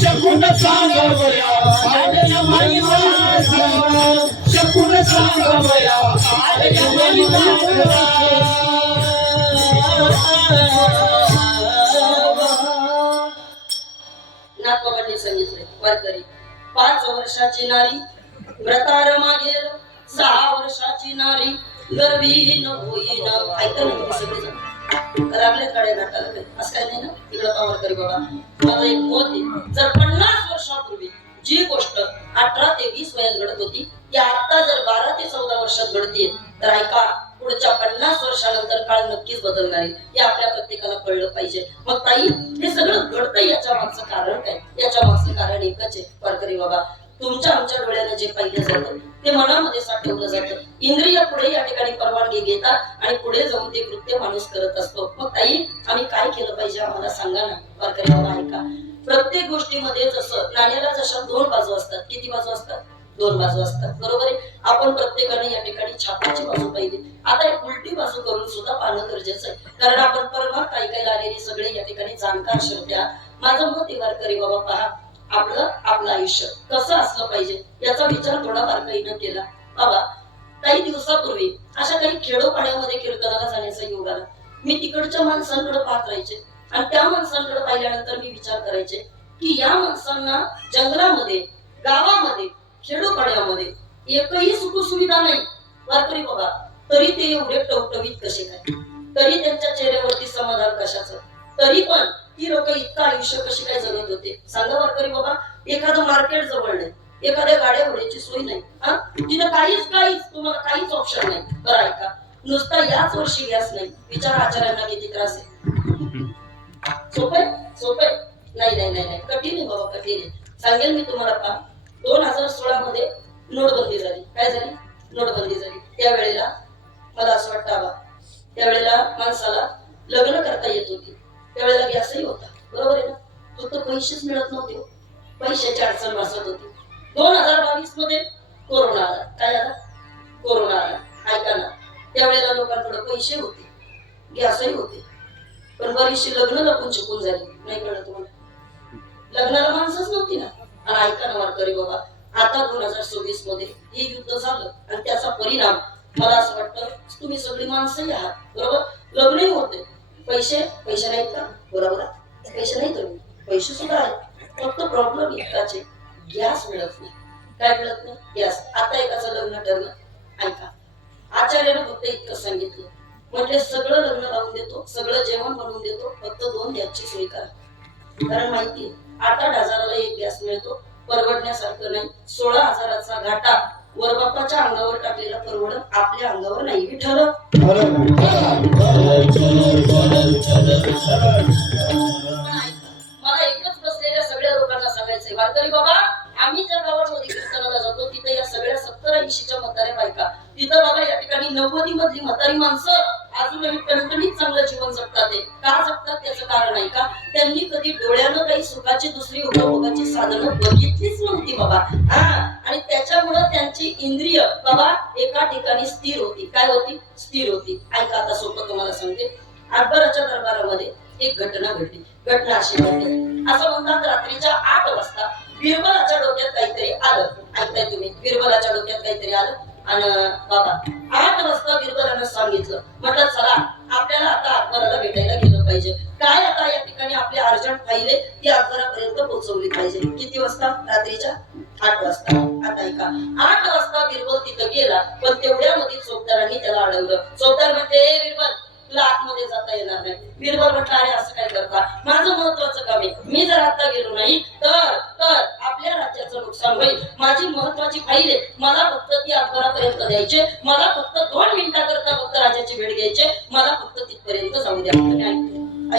शकून सांग बया आले माई वासना शकून सांग बया आले माई वासना नाथबाबांनी सांगितले वारकरी 5 वर्षाची नारी व्रतारमा गेल 6 वर्षाची नारी गर्भीन होईन ऐकलं ना तुम्ही सगळेजण लागलेत गाड्या घाटाला काही असं काही नाही ना इकडं पावर करी बाबा माझं एक मत आहे जर 50 वर्षापूर्वी जी गोष्ट 18 ते 20 वयात घडत होती ती आता जर 12 ते 14 वर्षात घडते तर ऐका पुढच्या 50 वर्षानंतर काळ नक्कीच बदलणार आहे हे आपल्या प्रत्येकाला कळलं पाहिजे मग ताई हे सगळं घडतंय याच्या मागचं कारण काय याच्या मागचं कारण एकच आहे वारकरी बाबा तुमच्या आमच्या डोळ्याने जे पाहिलं जातं ते मनामध्ये साठवलं जातं इंद्रिय पुढे या ठिकाणी परवानगी घेतात आणि पुढे जाऊन ते कृत्य माणूस करत असतो मग ताई आम्ही काय केलं पाहिजे आम्हाला सांगा ना वारकरी बाबा ऐका प्रत्येक गोष्टीमध्ये जसं नाण्याला जशा 2 बाजू असतात किती बाजू असतात 2 बाजू असतात बरोबर आहे आपण प्रत्येकाने या ठिकाणी छापाची बाजू पाहिली आता एक उलटी बाजू करून सुद्धा पाहणं गरजेचं आहे कारण आपण परमार्थ ऐकायला आलेले सगळे या ठिकाणी जाणकार श्रोत्या माझं मत आहे वारकरी बाबा पहा आपलं आयुष्य कसं असलं पाहिजे याचा विचार थोडा बारकाईनं केला बाबा काही दिवसापूर्वी अशा काही खेडोपाड्यामध्ये कीर्तनाला जाण्याचा योग आला मी तिकडच्या माणसांकडे पाहत राहायचे आणि त्या माणसांकडे पाहिल्यानंतर मी विचार करायचे की या माणसांना जंगलामध्ये गावामध्ये खेडोपाड्यामध्ये एकही सुखसुविधा नाही वारकरी बाबा तरी ते एवढे टवटवीत कसे काय तरी त्यांच्या चेहऱ्यावरती समाधान कशाचं तरी पण ती लोक इतकं आयुष्य कशी काय जगत होते सांगा वारकरी बाबा एखादं मार्केट जवळ नाही एखाद्या गाड्या घोड्याची सोय नाही हा तिथं काहीच तुम्हाला काहीच ऑप्शन नाही बरं ऐका नुसता याच वर्षी गॅस नाही विचार आचार्यांना किती त्रास आहे सोपे नाही कठीण आहे बाबा कठीण आहे सांगेल मी तुम्हाला पहा 2016 मध्ये नोटबंदी झाली काय झाली नोटबंदी झाली त्यावेळेला मला असं वाटतं बाबा त्यावेळेला माणसाला लग्न करता येत होती त्यावेळेला गॅसही होता बरोबर आहे ना फक्त पैसेच मिळत नव्हते पैशाची अडचण भासत होती 2022 मध्ये कोरोना आला काय आला कोरोना आला ऐका ना त्यावेळेला लोकांकडे पैसे होते गॅसही होते पण बरीचशी लग्न लपून छपून झाली नाही कळलं तुम्हाला लग्नाला माणसंच नव्हती ना आणि ऐका ना वारकरी बाबा आता 2026 मध्ये हे युद्ध झालं आणि त्याचा परिणाम मला असं वाटतं तुम्ही सगळी माणसंही आहात बरोबर लग्नही होते पैसे नाहीत का बोला पैसे नाही तर पैसे सुद्धा आहेत फक्त प्रॉब्लेम इतकाच आहे गॅस मिळत नाही काय मिळत नाही गॅस आता एकाचं लग्न ठरलं ऐका आचार्यानं फक्त इतकं सांगितलं म्हणजे सगळं लग्न लावून देतो सगळं जेवण बनवून देतो फक्त 2 गॅसची सोय करा कारण माहिती 8-8 हजाराला एक गॅस मिळतो परवडण्यासारखं नाही 16 हजाराचा घाटा वरबापाच्या अंगावर टाकलेला परवडत आपल्या अंगावर नाही विठ्ठल मला एकच बसलेल्या सगळ्या लोकांना सांगायचंय वारकरी बाबा आम्ही ज्या गावामध्ये कीर्तनाला जातो तिथे या सगळ्या 70-80च्या म्हाताऱ्या बायका तिथं बाबा या ठिकाणी 90 मधली म्हातारी माणसं अजूनही टणटणीत चांगलं जीवन जगतात का जगतात त्याचं कारण आहे का त्यांनी कधी डोळ्यानं काही सुखाची दुसरी उपभोगाची साधनं बघितलीच नव्हती बाबा हा आणि त्याच्यामुळे त्यांची इंद्रिय बाबा एका ठिकाणी स्थिर होती काय होती स्थिर होती ऐका आता सोपं तुम्हाला सांगते अकबराच्या दरबारामध्ये एक घटना घडली घटना अशी घडली असं म्हणतात रात्रीच्या 8 वाजता बिरबलाच्या डोक्यात काहीतरी आलं ऐकताय तुम्ही बिरबलाच्या डोक्यात काहीतरी आलं आणि बाबा 8 वाजता बिरबलानं सांगितलं म्हटलं चला आपल्याला आता अकबराला भेटायला गेलं पाहिजे काय आता या ठिकाणी आपली अर्जंट फाईल आहे ती अकबरापर्यंत पोहोचवली पाहिजे किती वाजता रात्रीच्या 8 वाजता आता ऐका 8 वाजता बिरबल तिथं गेला पण तेवढ्यामध्ये चौकदारांनी त्याला अडवलं चौकदार म्हणते ए बिरबल तुला आतमध्ये जाता येणार नाही बिरबल म्हटलं अरे असं काय करता माझं महत्वाचं काम आहे मी जर आता गेलो नाही तर आपल्या राज्याचं नुकसान होईल माझी महत्वाची फाईल आहे मला फक्त ती अकबरापर्यंत द्यायचे मला फक्त 2 मिनिटाकरता फक्त राजाची भेट घ्यायचे मला फक्त तिथपर्यंत जाऊ द्या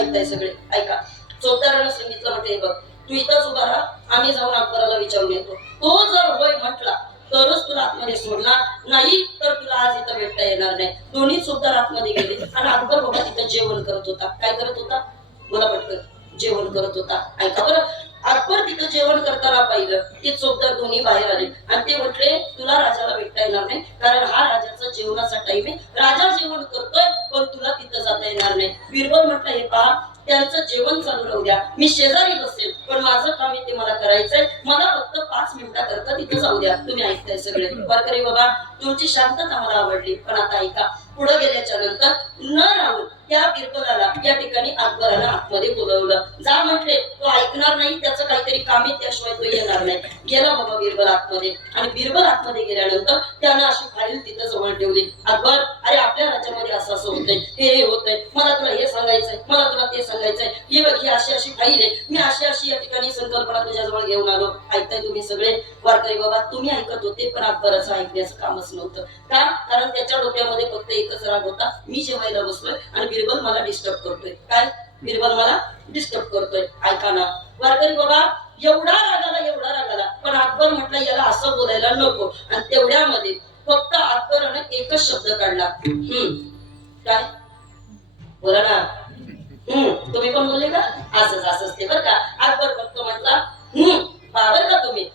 ऐकताय सगळे ऐका चौकदारानं सांगितलं म्हटलं बघ तू इथंच उभा राहा आम्ही जाऊन अकबराला विचारून येतो तो जर होय म्हटला तरच तुला आतमध्ये सोडणार, नाही तर तुला आज इथं भेटता येणार नाही. दोन्ही चोपदार आतमध्ये गेले आणि अकबर बाबा तिथं जेवण करत होता. काय करत होता? बोला पटकन. जेवण करत होता. ऐका बरं, अकबर तिथं जेवण करताना पाहिलं. ते चोपदार दोन्ही बाहेर आले आणि ते म्हटले तुला राजाला भेटता येणार नाही, कारण हा राजाचा जेवणाचा टाइम आहे. राजा जेवण करतोय पण तुला तिथं जाता येणार नाही. बिरबल म्हटलं हे पहा, त्यांचं जेवण चालू राहू द्या, मी शेजारी बसेल, पण माझं काम आहे ते मला करायचंय. मला फक्त 5 मिनिटाकरता तिथं जाऊ द्या. तुम्ही ऐकताय सगळे वारकरी बाबा, तुमची शांतता मला आवडली. पण आता ऐका, पुढे गेल्याच्या नंतर न राहून त्या बिरबलाला या ठिकाणी अकबरानं आतमध्ये बोलवलं. जा म्हटले, तो ऐकणार नाही, त्याचं काहीतरी काम आहे, त्याशिवाय तो येणार नाही. गेला बाबा बिरबल आतमध्ये आणि बिरबल आतमध्ये गेल्यानंतर त्यानं अशी फाईल तिथं जवळ ठेवली. अकबर, अरे आपल्या राज्यामध्ये असं असं होतंय, हे होतंय, मला तुला हे सांगायचंय, मला तुला ते सांगायचंय. ही बघ, ही अशी अशी फाईल आहे, मी अशी अशी या ठिकाणी संकल्पना तुझ्याजवळ घेऊन आलो. ऐकताय तुम्ही सगळे वारकरी बाबा? तुम्ही ऐकत होते पण अकबराचं ऐकण्याचं कामच नव्हतं. का? कारण त्याच्या डोक्यामध्ये फक्त एकच राग होता, मी जेवायला बसलोय आणि बिरबल मला डिस्टर्ब करतोय. काय? बिरबल मला डिस्टर्ब करतोय. ऐका ना वारकरी बाबा, एवढा रागाला, पण अकबर म्हटलं याला असं बोलायला नको. आणि तेवढ्यामध्ये फक्त अकबरानं एकच शब्द काढला, काय? बोला ना. तुम्ही पण बोलले का? असंच ते बरं का. अकबर फक्त म्हटला बाबर का तुम्ही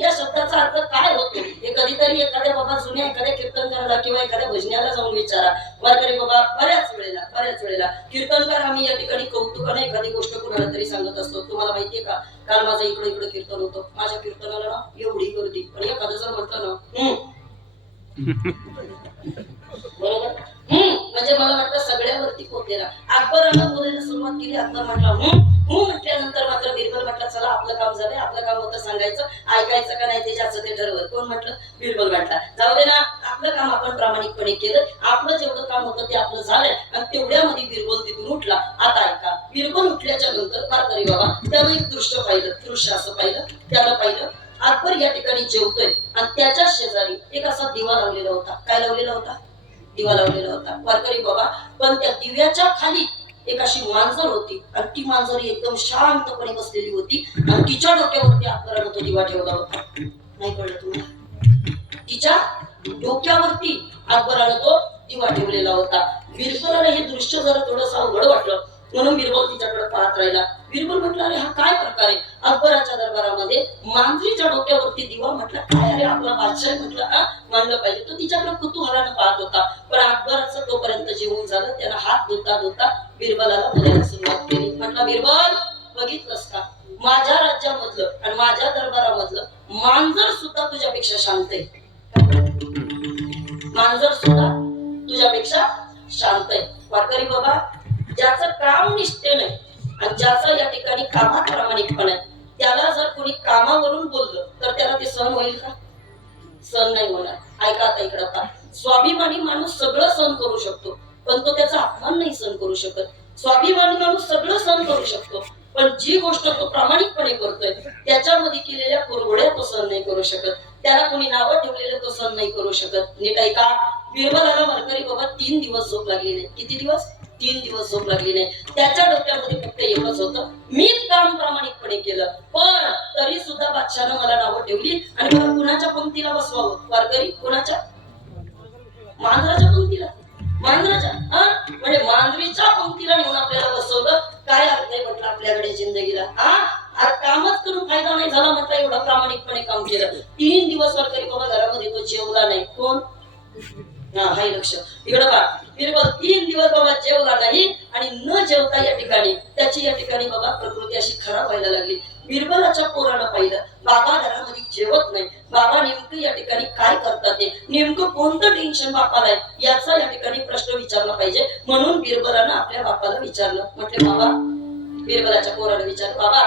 या शब्दाचा अर्थ काय होतो हे कधीतरी एखाद्या बाबा जुन्या एखाद्या कीर्तनकाराला किंवा एखाद्या भजनाला जाऊन विचारा. वारकरी बाबा, बऱ्याच वेळेला कीर्तनकार आम्ही या ठिकाणी कौतुकाने एखादी गोष्ट कुणाला तरी सांगत असतो. तुम्हाला माहितीये का, काल माझं इकडे कीर्तन होतं, माझ्या कीर्तनाला ना एवढी गर्दी, पण एखादं जर म्हटलं ना बरोबर, म्हणजे मला वाटतं सगळ्यावरती पोतेला. अकबरानं बोलायला सुरुवात केली. अकबर म्हटला म्हटल्यानंतर मात्र बिरबल म्हटला चला आपलं काम झालंय, आपलं काम होतं सांगायचं, ऐकायचं का नाही ते ज्याचं ते ठरवलं. कोण म्हटलं? बिरबल म्हटला जाऊ दे ना, आपलं काम आपण प्रामाणिकपणे केलं, आपलं जेवढं काम होतं ते आपलं झालंय. आणि तेवढ्यामध्ये बिरबल तिथून उठला. आता ऐका, बिरबल उठल्याच्या नंतर वारकरी बाबा त्यानं एक दृश्य असं पाहिलं. त्यानं पाहिलं अकबर या ठिकाणी जेवतोय आणि त्याच्या शेजारी एक असा दिवा लावलेला होता. काय लावलेला होता? दिवा लावलेला होता वारकरी बाबा. पण त्या दिव्याच्या खाली एक अशी मांजर होती आणि ती मांजर एकदम शांतपणे बसलेली होती आणि तिच्या डोक्यावरती अकबरानं तो दिवा ठेवला होता. नाही कळलं तुम्हाला? तिच्या डोक्यावरती अकबरानं तो दिवा ठेवलेला होता. बिरबलाला हे दृश्य जरा थोडंसं अवघड वाटलं, म्हणून बिरबल तिच्याकडे पाहत राहिला. बिरबल म्हटलं अरे हा काय प्रकार आहे? अकबराच्या दरबारामध्ये मांजरीच्या डोक्यावरती दिवा. म्हटलं काय अरे आपला बादशाह, म्हटलं मानलं पाहिजे. तो तिच्याकडे कुतूहलानं पाहत होता. पण अकबराचं तोपर्यंत जेवण झालं. त्यानं हात धुता बिरबलाला बोलायला सुरुवात केली. म्हटलं बिरबल, बघितलंस का, माझ्या राज्यामधलं आणि माझ्या दरबारामधलं मांजर सुद्धा तुझ्यापेक्षा शांत आहे. मांजर सुद्धा तुझ्यापेक्षा शांत आहे. वारकरी बाबा, ज्याचं काम निष्ठेनं आहे आणि ज्याचा या ठिकाणी कामात प्रामाणिकपणा आहे, त्याला जर कोणी कामावरून बोललं तर त्याला ते सहन होईल का? सहन नाही होणार. ऐका आता इकडं पहा, स्वाभिमानी माणूस सगळं सहन करू शकतो, पण तो त्याचा अपमान नाही सहन करू शकत. स्वाभिमानी माणूस सगळं सहन करू शकतो, पण जी गोष्ट तो प्रामाणिकपणे करतोय त्याच्यामध्ये केलेल्या कुरघोड्या तो सहन नाही करू शकत. त्याला कोणी नावं ठेवलेलं तो सहन नाही करू शकत. नीट ऐका, बिरबलाला वारकरी बाबा 3 दिवस झोप लागली नाही. किती दिवस? 3 दिवस झोप लागली नाही. त्याच्या डोक्यामध्ये फक्त एकच होतं, मी काम प्रामाणिकपणे केलं, पण तरी सुद्धा बादशाहनं मला नावं ठेवली आणि मला कुणाच्या पंक्तीला बसवावं? वारकरी, कुणाच्या? मांजराच्या पंक्तीला. मांजराच्या म्हणजे मांजरीच्या पंक्तीला नेऊन आपल्याला बसवलं. काय अर्थ आहे म्हटलं आपल्याकडे जिंदगीला? कामच करून फायदा नाही झाला म्हटलं, एवढं प्रामाणिकपणे काम केलं. 3 दिवस वारकरी बाबा घरामध्ये तो जेवला नाही. कोण? हाय लक्ष इकडं बघा. बिरबल 3 दिवस बाबा जेवला नाही आणि न जेवता या ठिकाणी त्याची या ठिकाणी बाबा प्रकृती अशी खराब व्हायला लागली. बिरबलाच्या पोरानं पाहिलं बाबा घरामध्ये जेवत नाही, बाबा नेमकं या ठिकाणी काय करतात, ते नेमकं कोणतं टेन्शन बापाला आहे याचा या ठिकाणी प्रश्न विचारला पाहिजे. म्हणून बिरबलानं आपल्या बापाला विचारलं. म्हटले बाबा, बिरबलाच्या पोरानं विचारलं, बाबा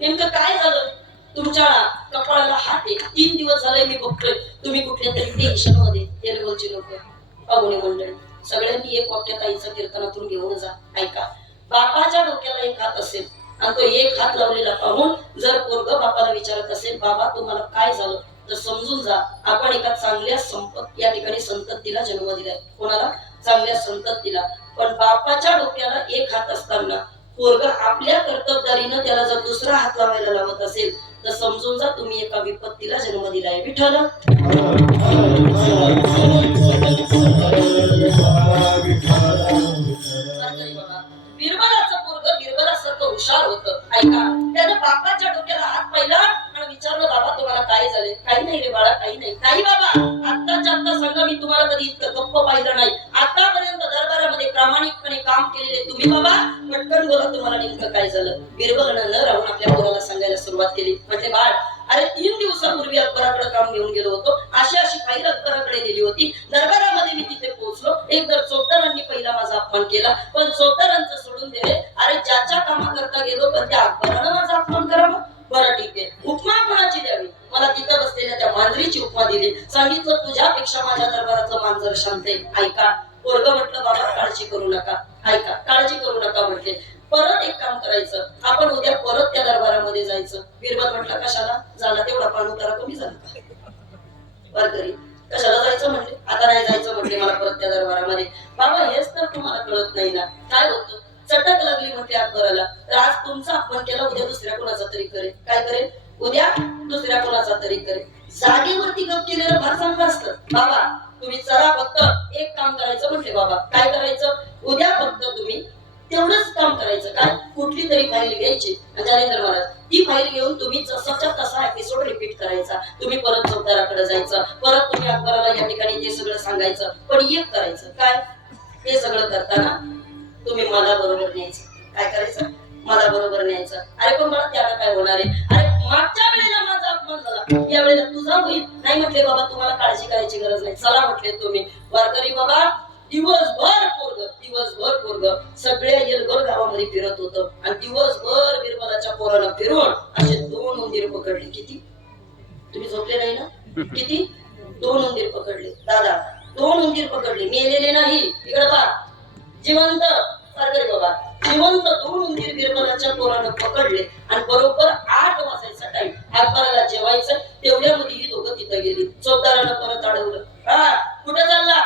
नेमकं काय झालं? तुमच्या कपाळाला हात आहे, 3 दिवस झाले मी बघतोय तुम्ही कुठल्या तरी टेन्शन मध्ये. येलगोलची लोक, पाहुणे मंडळी, सगळ्यांनी एक वाक्य ताईचं कीर्तनातून घेऊन जा. ऐका, बापाच्या डोक्याला एक हात असेल आणि तो एक हात लावलेला पाहून जर पोरग बापाला विचारत असेल बाबा तुम्हाला काय झालं, तर समजून जा आपण एका चांगल्या या ठिकाणी संततीला जन्म दिलाय. कोणाला? चांगल्या संततीला. पण बापाच्या डोक्याला एक हात असताना पोरग आपल्या कर्तबदारीनं त्याला जर दुसरा हात लावायला लावत असेल तर समजून जा तुम्ही एका विपत्तीला जन्म दिलाय विठ्ठल. बिरबलाचं पोरगं बिरबलासारखं हुशार होतं. ऐका, त्यानं बापाच्या डोक्याला हात पाहिला आणि विचारलं, बाबा तुम्हाला काय झाले? काही नाही रे बाळा, काही नाही. नाही बाबा, आत्ताच्या आत्ता सांगा, मी तुम्हाला कधी इतकं गप्प पाहिलं नाही. आतापर्यंत दरबारामध्ये प्रामाणिकपणे काम केलेले तुम्ही बाबा, पटकन बोला तुम्हाला नेमकं काय झालं. बिरबलानं न राहून आपल्या पोराला सांगायला सुरुवात केली. म्हणजे बाळ, अरे 3 दिवसापूर्वी अकबराकडे काम घेऊन गेलो होतो. अशी फाईल अकबराकडे दिली होती. दरबारामध्ये मी तिथे पोहोचलो. एकदा चौदारांनी पहिला माझा अपमान केला, पण चौदारांचं सोडून दिले. अरे ज्याच्या कामाकरता गेलो, पण त्या अकबरानं माझा अपमान करावा. बरं ठीक आहे, उपमा कोणाची द्यावी? मला तिथं बसलेल्या त्या मांजरीची उपमा दिली. सांगितलं, तुझ्यापेक्षा माझ्या दरबाराचं मांजर शांत आहे. ऐका, पोरगं म्हटलं, बाबा काळजी करू नका. ऐका, काळजी करू नका म्हटले. परत एक काम करायचं, आपण उद्या परत त्या दरबारामध्ये जायचं. बिरबल म्हटलं, कशाला? झाला तेवढा पाणउतारा कमी झाला. वारकरी, कशाला जायचं म्हणले? आता नाही जायचं म्हटले मला परत त्या दरबारामध्ये. बाबा हेच तर तुम्हाला कळत नाही ना. काय होतं? चटक लागली म्हटले अकबराला. तर आज तुमचा अपमान केला, उद्या दुसऱ्या कोणाचा तरी करेल. काय करेल? उद्या दुसऱ्या कोणाचा तरी करेल. जागेवरती गप केलेलं फार चांगलं असतं. बाबा तुम्ही चला, फक्त एक काम करायचं म्हटले. बाबा काय करायचं? उद्या फक्त तुम्ही तेवढंच काम करायचं. काय? कुठली तरी फाईल घ्यायची आणि जालेंद्र महाराज ती फाईल घेऊन तुम्ही जसाच्या तसा एपिसोड रिपीट करायचा. तुम्ही परत चौदाराकडे जायचं, परत तुम्ही अकबराला या ठिकाणी ते सगळं सांगायचं. पण एक करायचं काय? हे सगळं करताना तुम्ही मला बरोबर न्यायचं. काय करायचं? मला बरोबर न्यायचं. अरे पण मला त्याला काय होणार आहे? अरे मागच्या वेळेला माझा अपमान झाला, या वेळेला तुझा होईल. नाही म्हटले, बाबा तुम्हाला काळजी करायची गरज नाही. चला म्हटले तुम्ही. वारकरी बाबा, दिवसभर पोरग सगळ्या येलगड गावामध्ये फिरत होतं आणि दिवसभर बिरबलाच्या पोराला फिरून असे 2 उंदीर पकडले. किती? तुम्ही झोपले नाही ना? किती? 2 उंदीर पकडले. दादा 2 उंदीर पकडले, मेलेले नाही. इकडे पहा, जिवंत. वारकरी बाबा, जिवंत 2 उंदीर बिरबलाच्या पोरानं पकडले आणि बरोबर 8 वाजायचा टाइम, अकबराला जेवायचं. तेवढ्यामध्ये ही दोघं तिथं गेली. चौदारानं परत अडवलं. हा, कुठं चालला?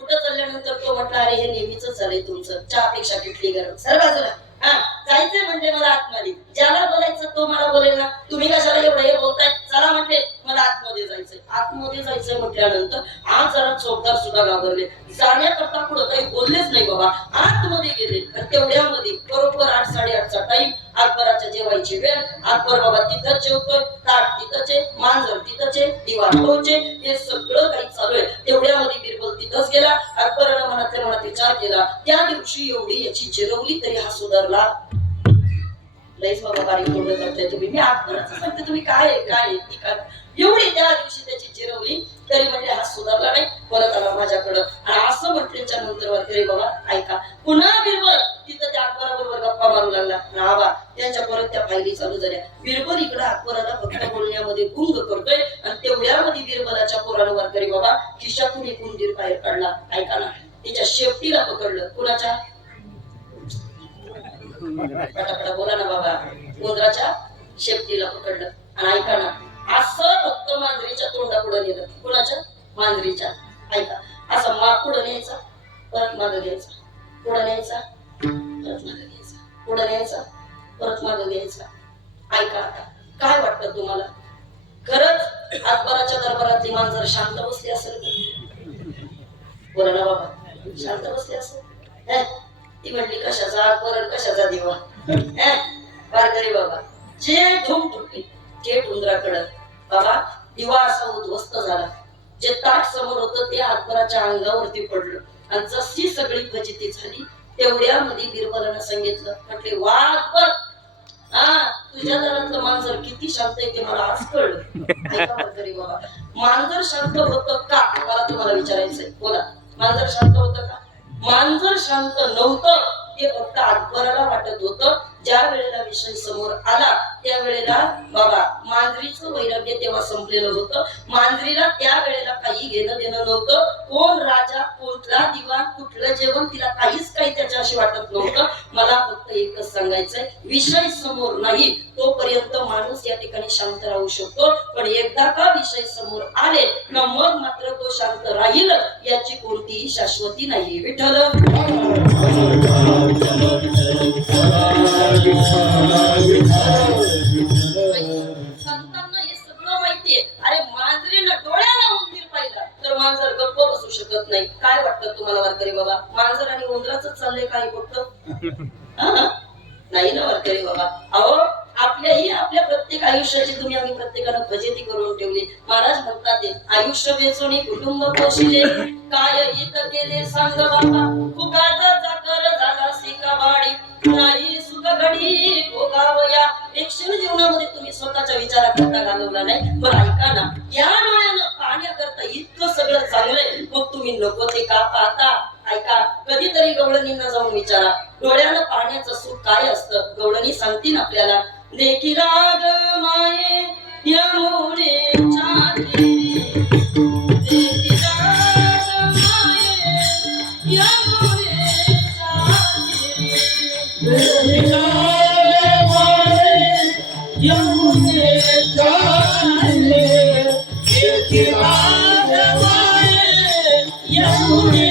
कुठं चालल्यानंतर तो म्हटला, अरे हे नेहमीच झालंय तुमचं, चहापेक्षा किटली गरम. सर बाजूला. हा, जायचंय म्हणजे मला आतमध्ये. ज्याला बोलायचं तो मला बोलेल ना. तुम्ही कशाला एवढं हे बोलताय? चला म्हटले, मला आतमध्ये जायचंय. आतमध्ये जायचंय म्हटल्यानंतर आज जरा चौकदार सुद्धा घाबरले. जाण्याकरता पुढे काही बोललेच नाही बाबा. आतमध्ये गेले आणि तेवढ्यामध्ये बरोबर 8 साडेआठचा टाइम, अकबराच्या जेवायची वेळ. अकबर बाबा तिथंच जेवतोय, ताट तिथंच आहे, मांजर तिथंच आहे, दिवा तोच आहे. हे सगळं काही चालू आहे. तेवढ्यामध्ये बिरबल तिथंच गेला. अकबरानं मनातल्या मनात विचार केला, त्या दिवशी एवढी याची जिरवली तरी हा सुधारला. लईच बाबा बारीक तोंड करताय तुम्ही. मी अकबराचं सांगते, तुम्ही काय एवढी त्या दिवशी त्याची जिरवली तरी म्हणजे हा सुधारला नाही. परत आला माझ्याकडं आणि असं म्हटल्याच्या नंतर वारकरी बाबा ऐका, पुन्हा बिरबल तिथं त्या अकबराबरोबर गप्पा मारू लागला. नावा त्यांच्या परत त्या फायली चालू झाल्या. बिरबल इकडे अकबराला फक्त बोलण्यामध्ये गुंग करतोय आणि तेवढ्यामध्ये बिरबलाच्या पोरानं वारकरी बाबा खिशातून एक उंदीर बाहेर काढला. ऐका ना, तिच्या शेपटीला पकडलं. कुणाच्या? पटापटा बोला ना बाबा. उंदराच्या शेपटीला पकडलं आणि ऐका ना, असं फक्त मांजरीच्या तोंडापुढे नेलं. कुणाच्या? मांजरीच्या. ऐका, असं पुढे न्यायचा, परत मागं घ्यायचा, पुढे न्यायचा, परत मागं घ्यायचा, पुढे न्यायचा, परत मागं घ्यायचा. ऐका आता, काय वाटतं तुम्हाला? खरंच अकबराच्या दरबारातली मांजर शांत बसली असेल का? बोला ना बाबा, शांत बसली असेल? ती म्हणली, कशाचा अकबर, कशाचा दिवा? वारकरी बाबा, जे धूम तुटली थेट उंदराकडं. बाबा दिवा असा उद्ध्वस्त झाला. जे ताट समोर होतं ते अकबराच्या अंगावरती पडलं आणि जशी सगळी फजिती झाली तेवढ्यामध्ये बिरबलानं सांगितलं, म्हटले, वा अकबर, तुझ्या दरातलं मांजर किती शांत आहे ते मला आज कळलं. ऐका वारकरी बाबा, मांजर शांत होतं का? मला तुम्हाला विचारायचंय. बोला, मांजर शांत होतं का? मांजर शांत नव्हतं. हे फक्त अकबराला वाटत होतं. ज्या वेळेला विषय समोर आला त्यावेळेला बाबा मांजरीचं वैराग्य तेव्हा संपलेलं होतं. मांजरीला त्या वेळेला काही घेणं देणं नव्हतं. कोण राजा, कुठला दिवा, कुठलं जेवण, तिला काहीच काही त्याच्याशी वाटत नव्हतं. मला फक्त एकच सांगायचंय, विषय समोर नाही तोपर्यंत माणूस या ठिकाणी शांत राहू शकतो, पण एकदा का विषय समोर आले ना मग मात्र तो शांत राहील याची कोणतीही शाश्वती नाही. विठ्ठल संत शकत नाही. काय वाटतं तुम्हाला वारकरी बाबा? मांजर आणि उंदराच चाललंय काही फक्त? हा? नाही ना वारकरी बाबा. अहो आपल्या प्रत्येक आयुष्याची तुम्ही आम्ही प्रत्येकानं फजिती करून ठेवली. महाराज म्हणतात आयुष्य वेचून कुटुंब पोषिले, काय हित केले सांग बाबा, फुगाचा चाकर झाला सिकावाडी, नाही सुख घडी भोगावया. एक क्षण जीवनामध्ये तुम्ही स्वतःच्या विचाराकरता घालवला नाही. बरं ऐका ना, या डोळ्यानं पाहण्याकरता इतकं सगळं चांगलंय, मग तुम्ही नको ते का पाहता? ऐका, कधीतरी गवळणींना जाऊन विचारा, डोळ्यानं पाहण्याचं सुख काय असतं. गवळणी सांगतील आपल्याला, देखी राग माये यमुने छाती, देखी राग माये यमुने छाती, देखी राग माये यमुने छाती, देखी राग माये यमुने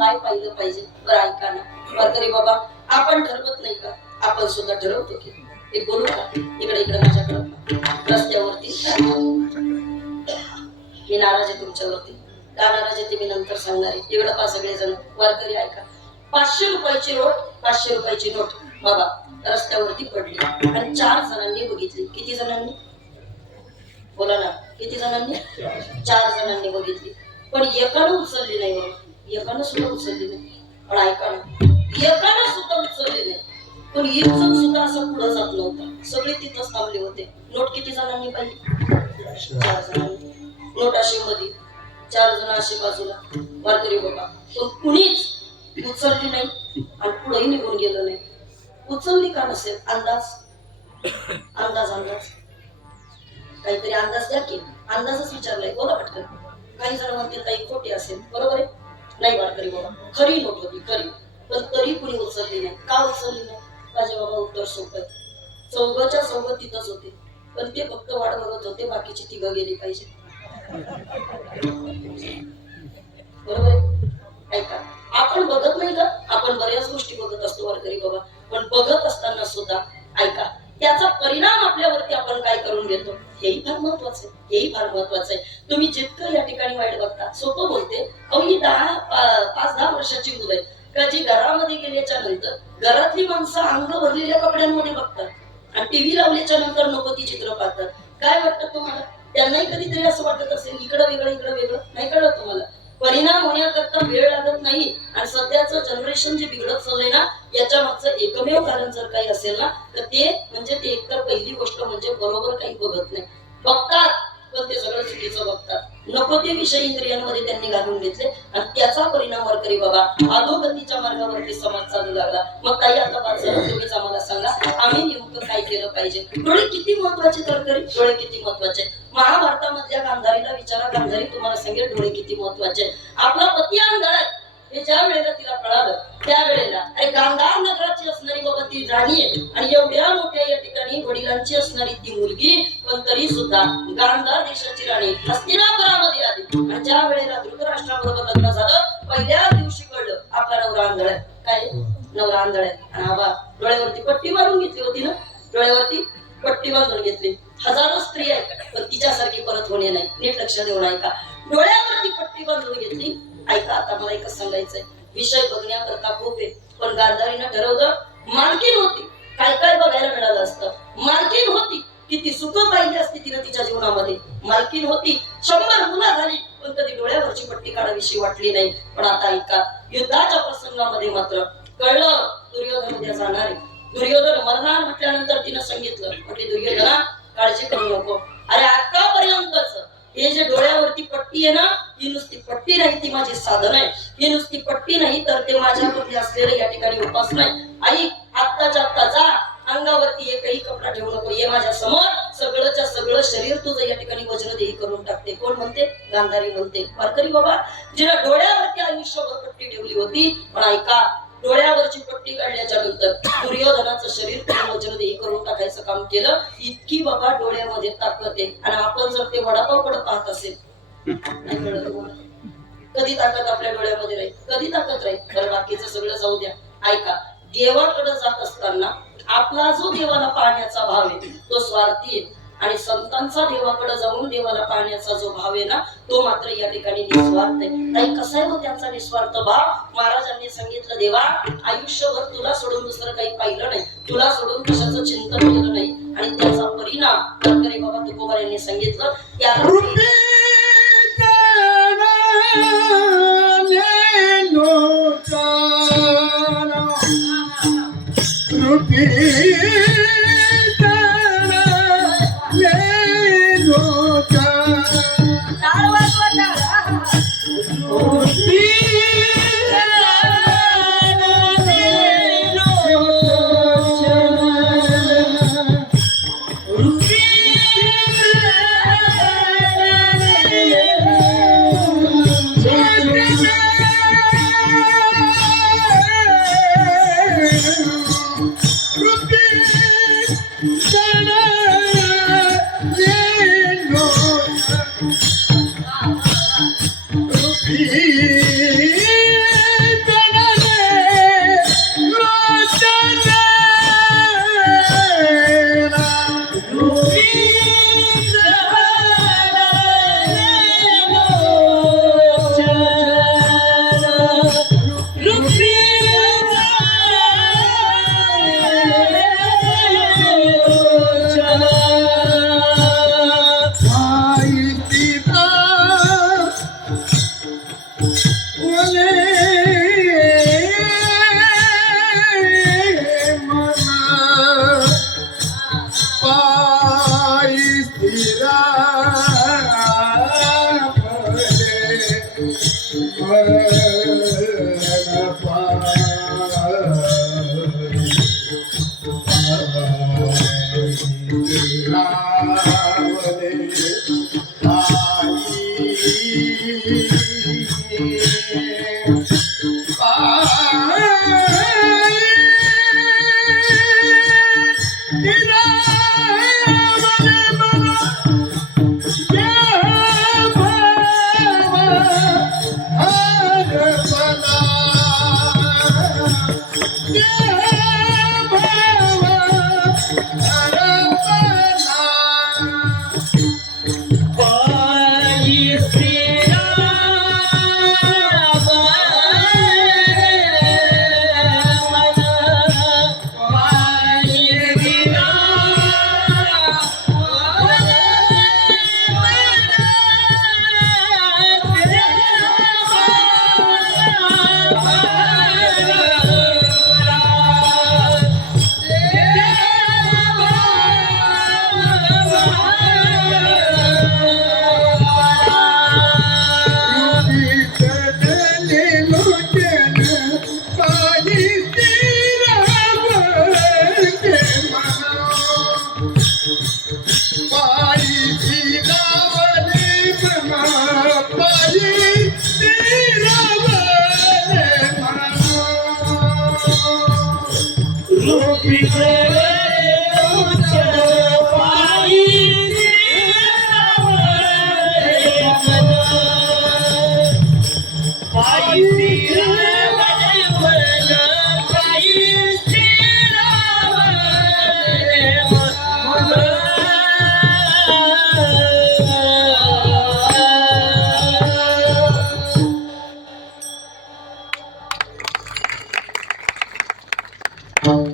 काय पाहिलं पाहिजे. बरं ऐका ना वारकरी बाबा, आपण ठरवत नाही का? आपण सुद्धा ठरवतो की एक बोलू का? इकडे इकडे माझ्याकडे रस्त्यावरती मी नाराज आहे तुमच्यावरती. का नाराज आहे ते मी नंतर सांगणार आहे. इकडे पा सगळे जण वारकरी ऐका. 500 रुपयाची नोट, 500 रुपयाची नोट बाबा रस्त्यावरती पडली आणि 4 जणांनी बघितली. किती जणांनी? बोला ना, किती जणांनी? 4 जणांनी बघितली, पण एकानं उचलली नाही. बरोबर, एकानं सुद्धा उचलली नाही. पण ऐका ना, एकानं सुद्धा उचलली नाही, पण इज्जत सुद्धा असं पुढे जात नव्हता. सगळे तिथंच थांबले होते. नोट किती जणांनी पाहिली? 4 जणांनी. नोट अशी मध्ये, 4 जण अशी बाजूला. वारकरी बाबा, पण कुणीच उचलली नाही आणि पुढेही निघून गेलं नाही. उचलली का नसेल? अंदाज अंदाज अंदाज काहीतरी अंदाज द्या की. अंदाजच विचारलाय, बोला पटकन. काही जण म्हणतील काही खोटी असेल. बरोबर आहे? नाही वारकरी बाबा, खरी नोट होती, खरी. पण तरी कुणी उचलली नाही. का उचलली नाही? माझे बाबा उत्तर सोपं. चौघच्या चौघ तिथंच होते, पण ते फक्त वाट बघत होते बाकीची 3 गेली पाहिजे. बरोबर आहे? ऐका, आपण बघत नाही का? आपण बऱ्याच गोष्टी बघत असतो वारकरी बाबा, पण बघत असताना सुद्धा ऐका, त्याचा परिणाम आपल्यावरती आपण काय करून घेतो हेही फार महत्वाचं आहे. हेही फार महत्वाचं आहे. तुम्ही जितकं या ठिकाणी वाईट बघता, सोपं बोलते. अहो ही 5-10 वर्षाची मुलं आहेत का जी घरामध्ये गेल्याच्या नंतर घरातली माणसं अंग भरलेल्या कपड्यांमध्ये बघतात आणि टीव्ही लावल्याच्या नंतर नको ती चित्र पाहतात. काय वाटतं तुम्हाला? त्यांनाही कधीतरी असं वाटत असेल इकडं वेगळं इकडं वेगळं? नाही कळलं तुम्हाला? परिणाम होण्याकरता वेळ लागत नाही. आणि सध्याचं जनरेशन जे बिघडत चाललंय ना, याच्या मागचं एकमेव कारण जर काही असेल ना, तर ते म्हणजे ते एकतर पहिली गोष्ट म्हणजे बरोबर काही बघत नाही. बघतात पण ते सगळं चुकीचं बघतात. नको ते विषय इंद्रियांमध्ये त्यांनी घालून घेतले आणि त्याचा परिणाम वरकरी बाबा अधोगतीच्या मार्गावरती समाज चालू लागला. मग काही आता बाद झालं, तुम्हीच आम्हाला सांगा आम्ही नेमकं काय केलं पाहिजे? डोळे किती महत्वाचे तरकरी, डोळे किती महत्वाचे? महाभारतामधल्या गांधारीला विचारा, गांधारी तुम्हाला सांगेल डोळे किती महत्वाचे. आपला पती आंधळा आहे हे ज्या वेळेला तिला कळालं त्यावेळेला अरे गांधार नगराची असणारी बाबा ती राणी आहे आणि एवढ्या मोठ्या या ठिकाणी वडिलांची असणारी ती मुलगी, पण तरी सुद्धा गांधार देशाची राणी हस्तिनापुरामध्ये आली आणि ज्या वेळेला धृतराष्ट्राबरोबर लग्न झालं पहिल्या दिवशी कळलं आपला नवरा आंधळा आहे. काय नवरा आंधळा आहे? आणि आबा डोळ्यावरती पट्टी मारून घेतली होती ना, डोळ्यावरती पट्टी बांधून घेतली. हजारो स्त्री आहेत पण तिच्यासारखी परत होणे नाही. नीट लक्ष देऊन ऐका, डोळ्यावरती पट्टी बांधून घेतली. ऐका आता मला एकच सांगायचंय, विषय बघण्याकरता खूप आहे पण गांधारीनं ठरवलं मालकीन होती. काय काय बघायला मिळालं असतं? मालकीन होती, किती सुख पाहिली असती तिनं तिच्या जीवनामध्ये. मालकीन होती, 100 मुलं झाली पण कधी डोळ्यावरची पट्टी काढावीशी वाटली नाही. पण आता ऐका, युद्धाच्या प्रसंगामध्ये मात्र कळलं दुर्योधन उद्या जाणार आहे, दुर्योधन मरणार म्हटल्यानंतर तिनं सांगितलं म्हटली दुर्योधना काळजी करू नको. अरे आतापर्यंतच हे जे डोळ्यावरती पट्टी आहे ना, ही नुसती पट्टी नाही, ती माझी साधन आहे. ही नुसती पट्टी नाही तर ते माझ्यामध्ये असलेलं या ठिकाणी उपासना आहे. आई आत्ताच्या आत्ता जा, अंगावरती एकही कपडा ठेवू नको, ये माझ्या समोर, सगळंच्या सगळं शरीर तुझं या ठिकाणी वज्रदेही करून टाकते. कोण म्हणते? गांधारी म्हणते. वारकरी बाबा जिला डोळ्यावरती आयुष्यभर पट्टी ठेवली होती, पण ऐका डोळ्यावरची पट्टी काढल्याच्या नंतर दुर्योधनाचं शरीर वज्रदेही करून टाकायचं काम केलं. इतकी बाबा डोळ्यामध्ये ताकद आहे. आणि आपण जर ते वडापाव कडे पाहत असेल, नाही कळत तुम्हाला? कधी ताकद आपल्या डोळ्यामध्ये राहील? कधी ताकद राहील? बरं बाकीचं सगळं जाऊ द्या. ऐका, देवाकडे जात असताना आपला जो देवाला पाहण्याचा भाव आहे तो स्वार्थी आहे आणि संतांचा देवाकडे जाऊन देवाला पाहण्याचा जो भाव आहे ना, तो मात्र या ठिकाणी निस्वार्थ आहे. ताई कसा आहे हो त्यांचा निस्वार्थ भाव? महाराजांनी सांगितलं देवा आयुष्यभर तुला सोडून दुसरं काही पाहिलं नाही, तुला सोडून कशाचं चिंतन केलं नाही आणि त्याचा परिणाम वारकरी बाबा तुकोबा यांनी सांगितलं त्या श्रीराम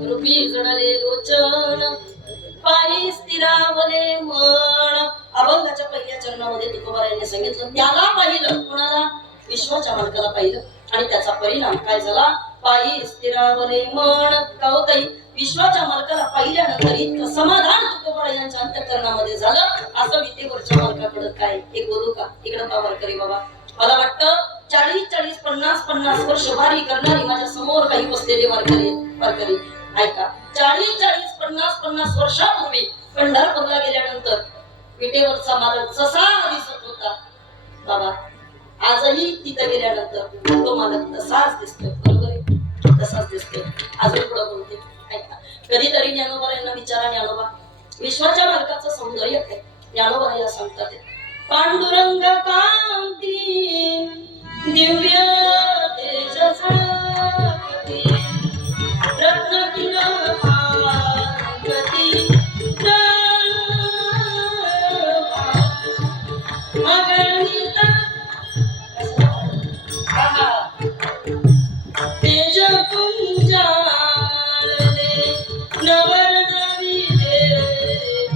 रूपी जडले लोचन पायी स्थिरावले मन. अभंगाच्या पहिल्या चरणामध्ये तुकोबारायांनी सांगितलं त्याला पाहिलं, कोणाला? विश्वाच्या मालकाला पाहिलं आणि त्याचा परिणाम काय झाला? पायी स्थिरावले मन. का होत विश्वाच्या मालकाला पाहिल्यानंतर इतकं समाधान तुकोबारायांच्या अंतःकरणामध्ये झालं. असं विद्येवरच्या मालकाकडे काय एक बोलू का? इकडं पावर करी बाबा. मला वाटतं 40-40, 50-50 वर्ष वारी करणारी माझ्या समोर काही बसलेले वारकरी ऐका. 40-40, 50-50 वर्षापूर्वी पंढरपूरला गेल्यानंतर विटेवरचा मालक जसा दिसत होता बाबा, आजही तिथे गेल्यानंतर तो मालक तसाच दिसतोय. बरोबर आहे, तसाच दिसतोय. अजून पुढे बोलते ऐका. कधीतरी ज्ञानोबा यांना विचारा, ज्ञानोबा विश्वाच्या मालकाचं सौंदर्य काय? ज्ञानोबा या सांगतात पांडुरंग कांती दिव्य तेज झळकती रत्नकिराती मगणिता तेज पुंजाळले नवरनवी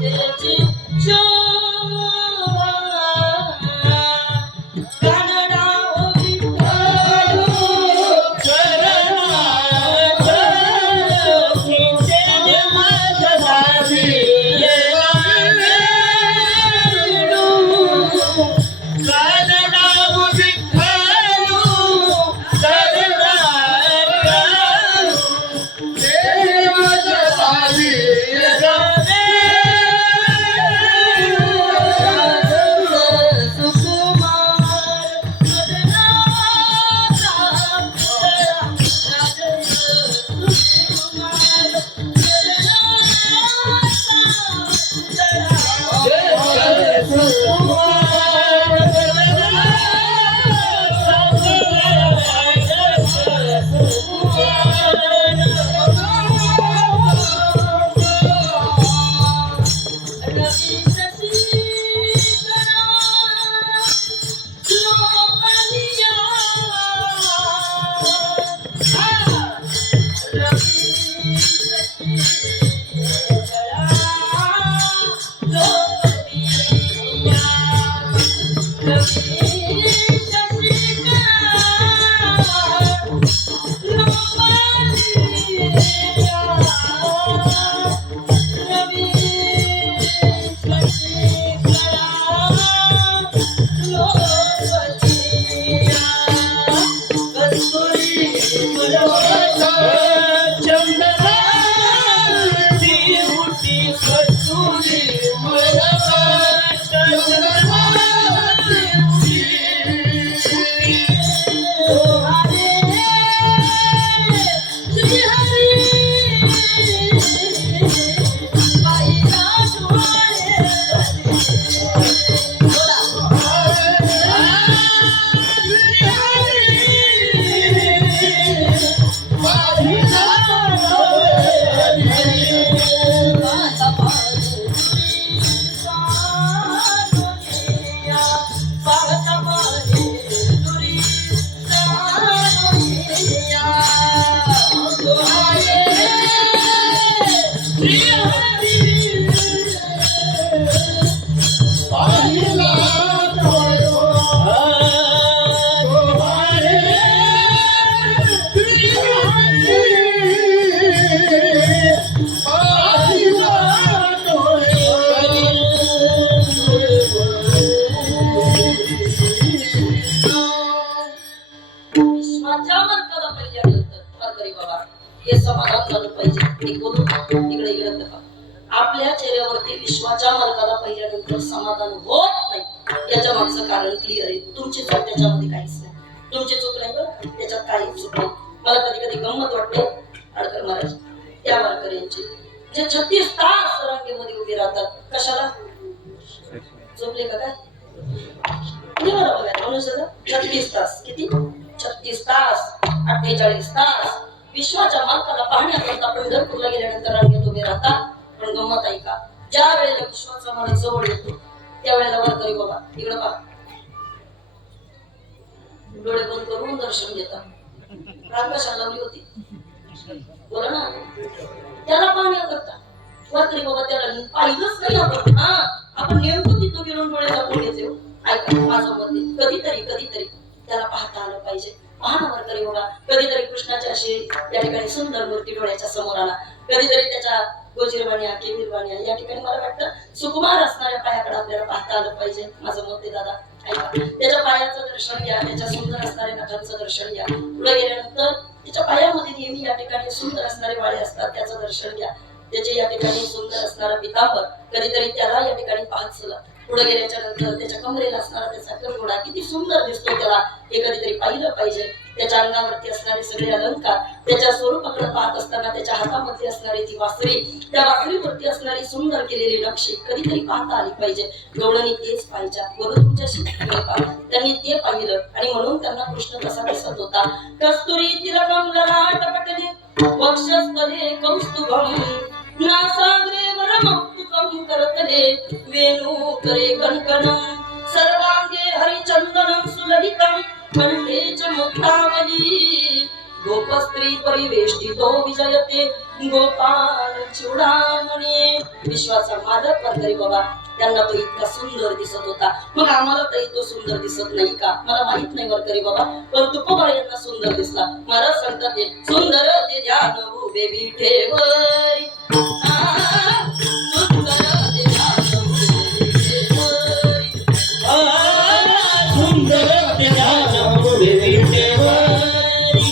देवाची शोभा. आपल्या चेहऱ्यावरती विश्वाच्या मालकाला पहिल्यानंतर समाधान होत नाही. याच्या मागचं कारण क्लिअर आहे. तुमची चूक त्याच्यामध्ये काहीच नाही. तुमची चूक नाही बरं, त्याच्यात काहीच चूक नाही. मला कधी कधी गंमत वाटते अडकर महाराज त्या वारकऱ्यांची जे 36 तास रांगेमध्ये उभे राहतात. कशाला? झोपले का काय? 36 तास. किती? 36 तास 48 तास विश्वाच्या मालकाला पाहण्याकरता पंढरपूरला गेल्यानंतर रांगेत उभे राहतात. पण गंमत आहे का, ज्या वेळेला विश्वाचा मालक जवळ येतो त्यावेळेला वारकरी बाबा इकडे पहा, डोळे बंद करून दर्शन घेतात. रांग कशाला लावली होती बोला ना, त्याला पाहण्याकरता. वारकरी बाबा त्याला पाहिलंच नाही आपण. आपण नेमकं तिथं गेलो डोळे झाकून घ्यायचे. ऐका माझं मत आहे, कधीतरी त्याला पाहता आलं पाहिजे. पहा ना वारकरी बाबा, कधीतरी कृष्णाची अशी या ठिकाणी सुंदर मूर्ती डोळ्याच्या समोर आला, कधीतरी त्याच्या गोजीरवाण्या केवीरवाण्या या ठिकाणी मला वाटतं सुकुमार असणाऱ्या पायाकडे आपल्याला पाहता आलं पाहिजे. माझं मत आहे दादा. ऐका, त्याच्या पायाचं दर्शन घ्या, त्याच्या सुंदर असणाऱ्या नखांचं दर्शन घ्या. पुढे गेल्यानंतर त्याच्या पायामध्ये नेहमी या ठिकाणी सुंदर असणारे वाळे असतात, त्याचं दर्शन घ्या. त्याचे या ठिकाणी सुंदर असणारा पितांबर, कधीतरी त्याला या ठिकाणी पाहत चला. पुढे गेल्याच्या नंतर त्याच्या कमरेला असणारा त्याचा करघोडा किती सुंदर दिसतो त्याला, हे कधीतरी पाहिलं पाहिजे. त्याच्या अंगावरती असणारे सगळे अलंकार, त्याच्या स्वरूपाकडे पाहत असताना त्याच्या हातामध्ये असणारी ती वासरी, त्या वासरीवरती असणारी सुंदर केलेली नक्षी कधीतरी पाहता आली पाहिजे. गवळणी तेच पाहिजे, बरोबर तुमच्याशी त्यांनी ते पाहिलं आणि म्हणून त्यांना कृष्ण कसा दिसत होता. कस्तुरी तिलकम ललाटपटले वक्षस्थले कौस्तुभम नासाग्रे वरमौक्तिकं करतले वेणुकरे कणकणं सर्वांगे हरिचंदनं सुललितं कंठे च मुक्तावली गोपस्त्री परिवेष्टितो विजयते गोपाल चूडामणी. विश्वाचा मालक वारकरी बाबा, त्यांना तो इतका सुंदर दिसत होता. मग आम्हाला तरी तो सुंदर दिसत नाही का? मला माहित नाही वारकरी बाबा, पण तुकोबा यांना सुंदर दिसला. महाराज सांगतात ते सुंदर ते ध्यान उभे विठेवरी, सुंदर ते ध्यान उभे विठेवरी, सुंदर ते ध्यान उभे विठेवरी,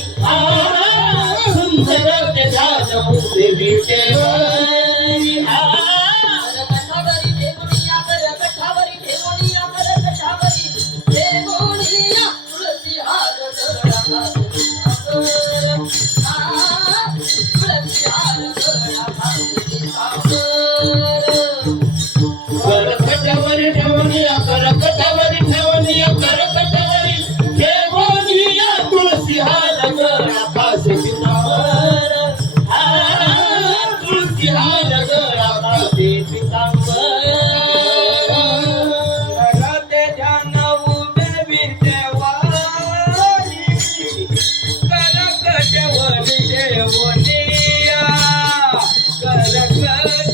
सुंदर ते ध्यान उभे विठेवरी. करकटावरी ठेवूनिया, करकटावरी ठेवूनिया, करकटावरी ठेवूनिया तुळशी हार गळा फासे पितांबर, तुळशी हार गळा फासे पितांबर. करते ध्यान उभे विठेवरी, करकटावरी ठेवूनिया, करकटावरी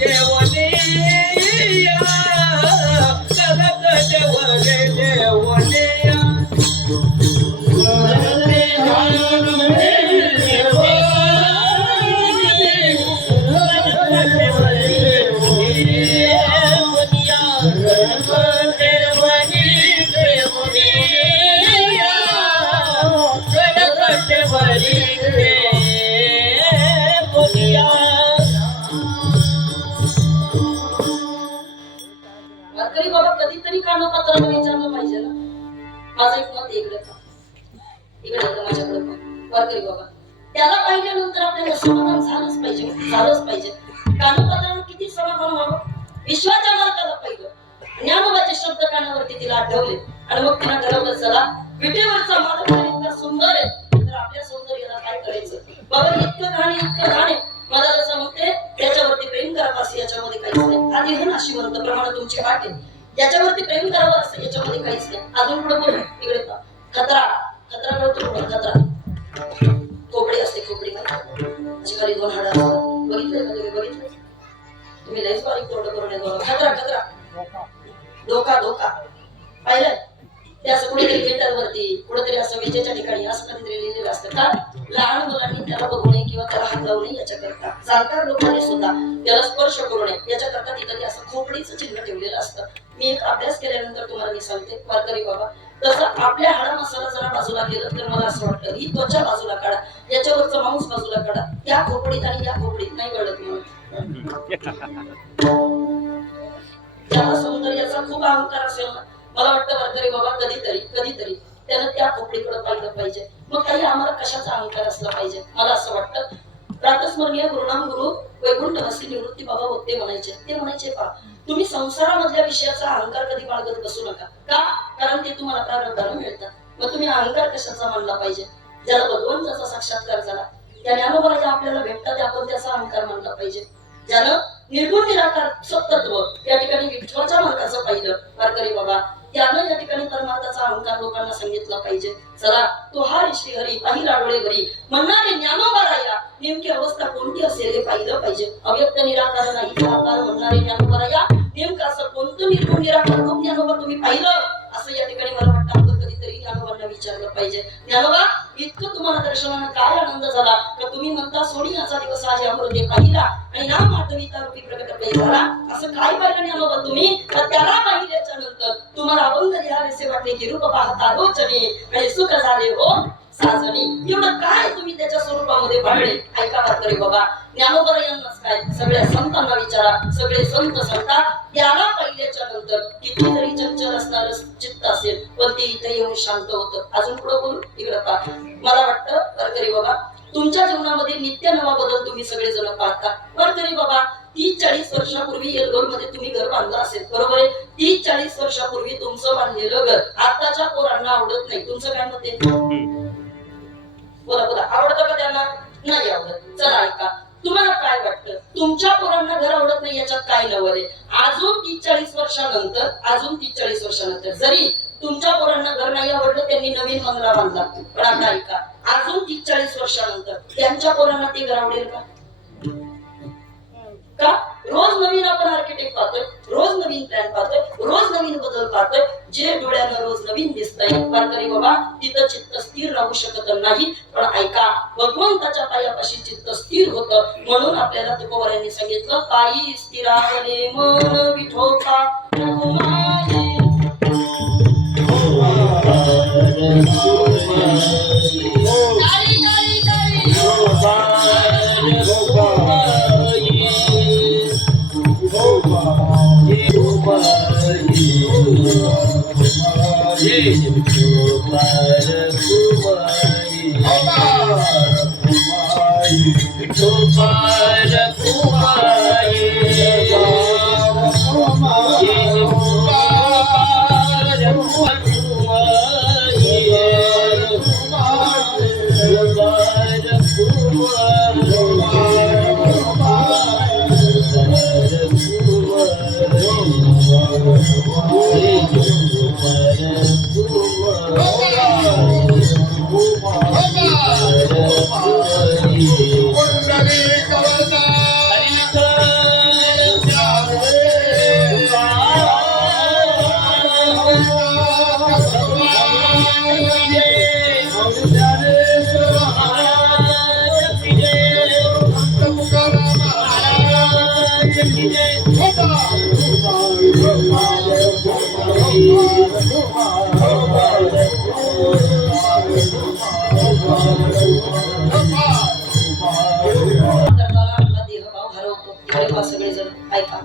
ठेवूनिया, करकटावरी ठेवूनिया. वारकरी बाबा कधीतरी कानोपात्राला विचारलं पाहिजे ना. माझं एक मत इकडे माझ्याकडे वारकरी बाबा, त्याला पाहिल्यानंतर आपल्याला समाधान झालंच पाहिजे. कानोपात्रानं किती समाधान व्हावं. विश्वाच्या मालकाला पाहिलं, ज्ञानोबाचे शब्द कानावरती तिला आठवले आणि मग तिला ठरवलं चला विटेवरचा मालक जर इतका सुंदर आहे तर आपल्या सौंदर्याला काय करायचं. बाबा इतकं घाणे मला जसं म्हणते त्याच्यावरती प्रेम करावं असं याच्यामध्ये काहीच नाही. आधी हे नाशिवंत प्रमाण तुमची वाट आहे, याच्यावरती प्रेम करावं असं याच्यामध्ये काहीच नाही. अजून पुढे बोल, इकडे खतरा कळतो पुढे. खतरा खोपडी असते, खोपडी अशी खाली 2 हाडं असतात. बघितलंय का तुम्ही? बघितलंय तुम्ही? लयच बारीक तोंड करून येतो. खतरा धोका पाहिलंय ते असं कुठेतरी गेटरवरती, कुठेतरी असं विजेच्या ठिकाणी असं कधीतरी लिहिलेलं असतं का लहान मुलांनी त्याला बघू नये किंवा त्याला हात लावू नये याच्याकरता. जाणकार लोकांनी सुद्धा त्याला स्पर्श करू नये याच्याकरता तिथं ते असं खोपडीचं चिन्ह ठेवलेलं असतं. मी एक अभ्यास केल्यानंतर तुम्हाला मी सांगते वारकरी बाबा, तसं आपल्या हाडा मसाला जरा बाजूला केलं तर मला असं वाटतं ही त्वचा बाजूला काढा, याच्यावरचं मांस बाजूला काढा, त्या खोपडीत आणि या खोपडीत नाही कळत म्हणून. ज्याला सौंदर्याचा खूप अहंकार असेल ना, मला वाटतं वारकरी बाबा कधीतरी त्यानं त्या खोपडीकडे पाहिलं पाहिजे. मग काही आम्हाला कशाचा अहंकार असला पाहिजे. मला असं वाटतं प्रातस्मरणीय गुरुनाम गुरु वैकुंठवासी निवृत्ती बाबा होते म्हणायचे. ते म्हणायचे पहा तुम्ही संसारामधल्या विषयाचा अहंकार कधी बाळगत बसू नका. का? कारण ते तुम्हाला प्रारब्धाने मिळतात. मग तुम्ही अहंकार कशाचा मानला पाहिजे? ज्याला भगवंताचा साक्षात्कार झाला, त्या ज्ञानोबा जे आपल्याला भेटतात आपण त्याचा अहंकार मानला पाहिजे. ज्यानं निर्गुण निराकार सत्तत्व या ठिकाणी विठ्ठलाच्या मार्गाचं पाहिलं वारकरी बाबा, त्यानं या ठिकाणी परमार्थाचा अहंकार लोकांना सांगितला पाहिजे. चला, तो हरी श्रीहरी पाहिला डोळे भरी म्हणणारे ज्ञानोबा राया, नेमकी अवस्था कोणती असेल हे पाहिलं पाहिजे. अव्यक्त निराकार नाही निराकार म्हणणारे ज्ञानोबा राया, नेमकं असं कोणतं निर्गुण निराकार रूप ज्ञानोबा तुम्ही पाहिलं, असं या ठिकाणी मला वाटतं आपण कधीतरी ज्ञानोबांना विचारलं पाहिजे. ज्ञानोबा, इतकं तुम्हाला दर्शनानं काय आनंद झाला का तुम्ही म्हणता सोनियाचा दिवस आज यामध्ये पाहिला आणि नाम आठविता रूपी प्रकट झाला. असं काय पाहिलं ज्ञानोबा तुम्ही? तर त्याला पाहिल्याच्या नंतर तुम्हाला अभंग लिहावेसे वाटले की रूप पाहता रोचने आणि सुख झाले हो साजणी. एवढं काय तुम्ही त्याच्या स्वरूपामध्ये पाहिले? ऐका वारकरी बाबा, ज्ञानोबा यांनाच काय, सगळ्या संतांना विचारा. सगळे संत सांगतात त्याला पाहिल्याच्या नंतर किती जरी चंचल असणार चित्त असेल पण ते इथे येऊन शांत होतं. अजून पुढे बोलू, इकडे पहा. मला वाटतं वारकरी बाबा, तुमच्या जीवनामध्ये नित्य नवा बदल तुम्ही सगळे जण पाहता. वारकरी बाबा, 30-40 वर्षापूर्वी येलगोर मध्ये तुम्ही घर बांधलं असेल, बरोबर आहे? 30-40 वर्षापूर्वी तुमचं बांधलेलं घर आताच्या पोरांना आवडत नाही. तुमचं काय मत आहे? बोला बोला, आवडतं का त्यांना? नाही आवडत. चला ऐका, तुम्हाला काय वाटतं? तुमच्या पोरांना घर आवडत नाही याच्यात काय नवल आहे? अजून 30-40 वर्षानंतर जरी तुमच्या पोरांना घर नाही आवडलं, त्यांनी नवीन बंगला बांधला, पण आता ऐका, अजून 30-40 वर्षानंतर त्यांच्या पोरांना ते घर आवडेल का? का? रोज नवीन आपण आर्किटेक्ट पाहतोय, रोज नवीन प्लॅन पाहतोय, रोज नवीन बदल पाहतोय, जे डोळ्यानं रोज नवीन दिसतंय. वारकरी बाबा, तिथं चित्त स्थिर राहू शकत नाही. पण ऐका, भगवंताच्या पायापाशी चित्त स्थिर होतं. म्हणून आपल्याला तुकोबारायांनी सांगितलं, पायी स्थिरावले मन विठोबा रघुमाई. सगळेजण ऐका,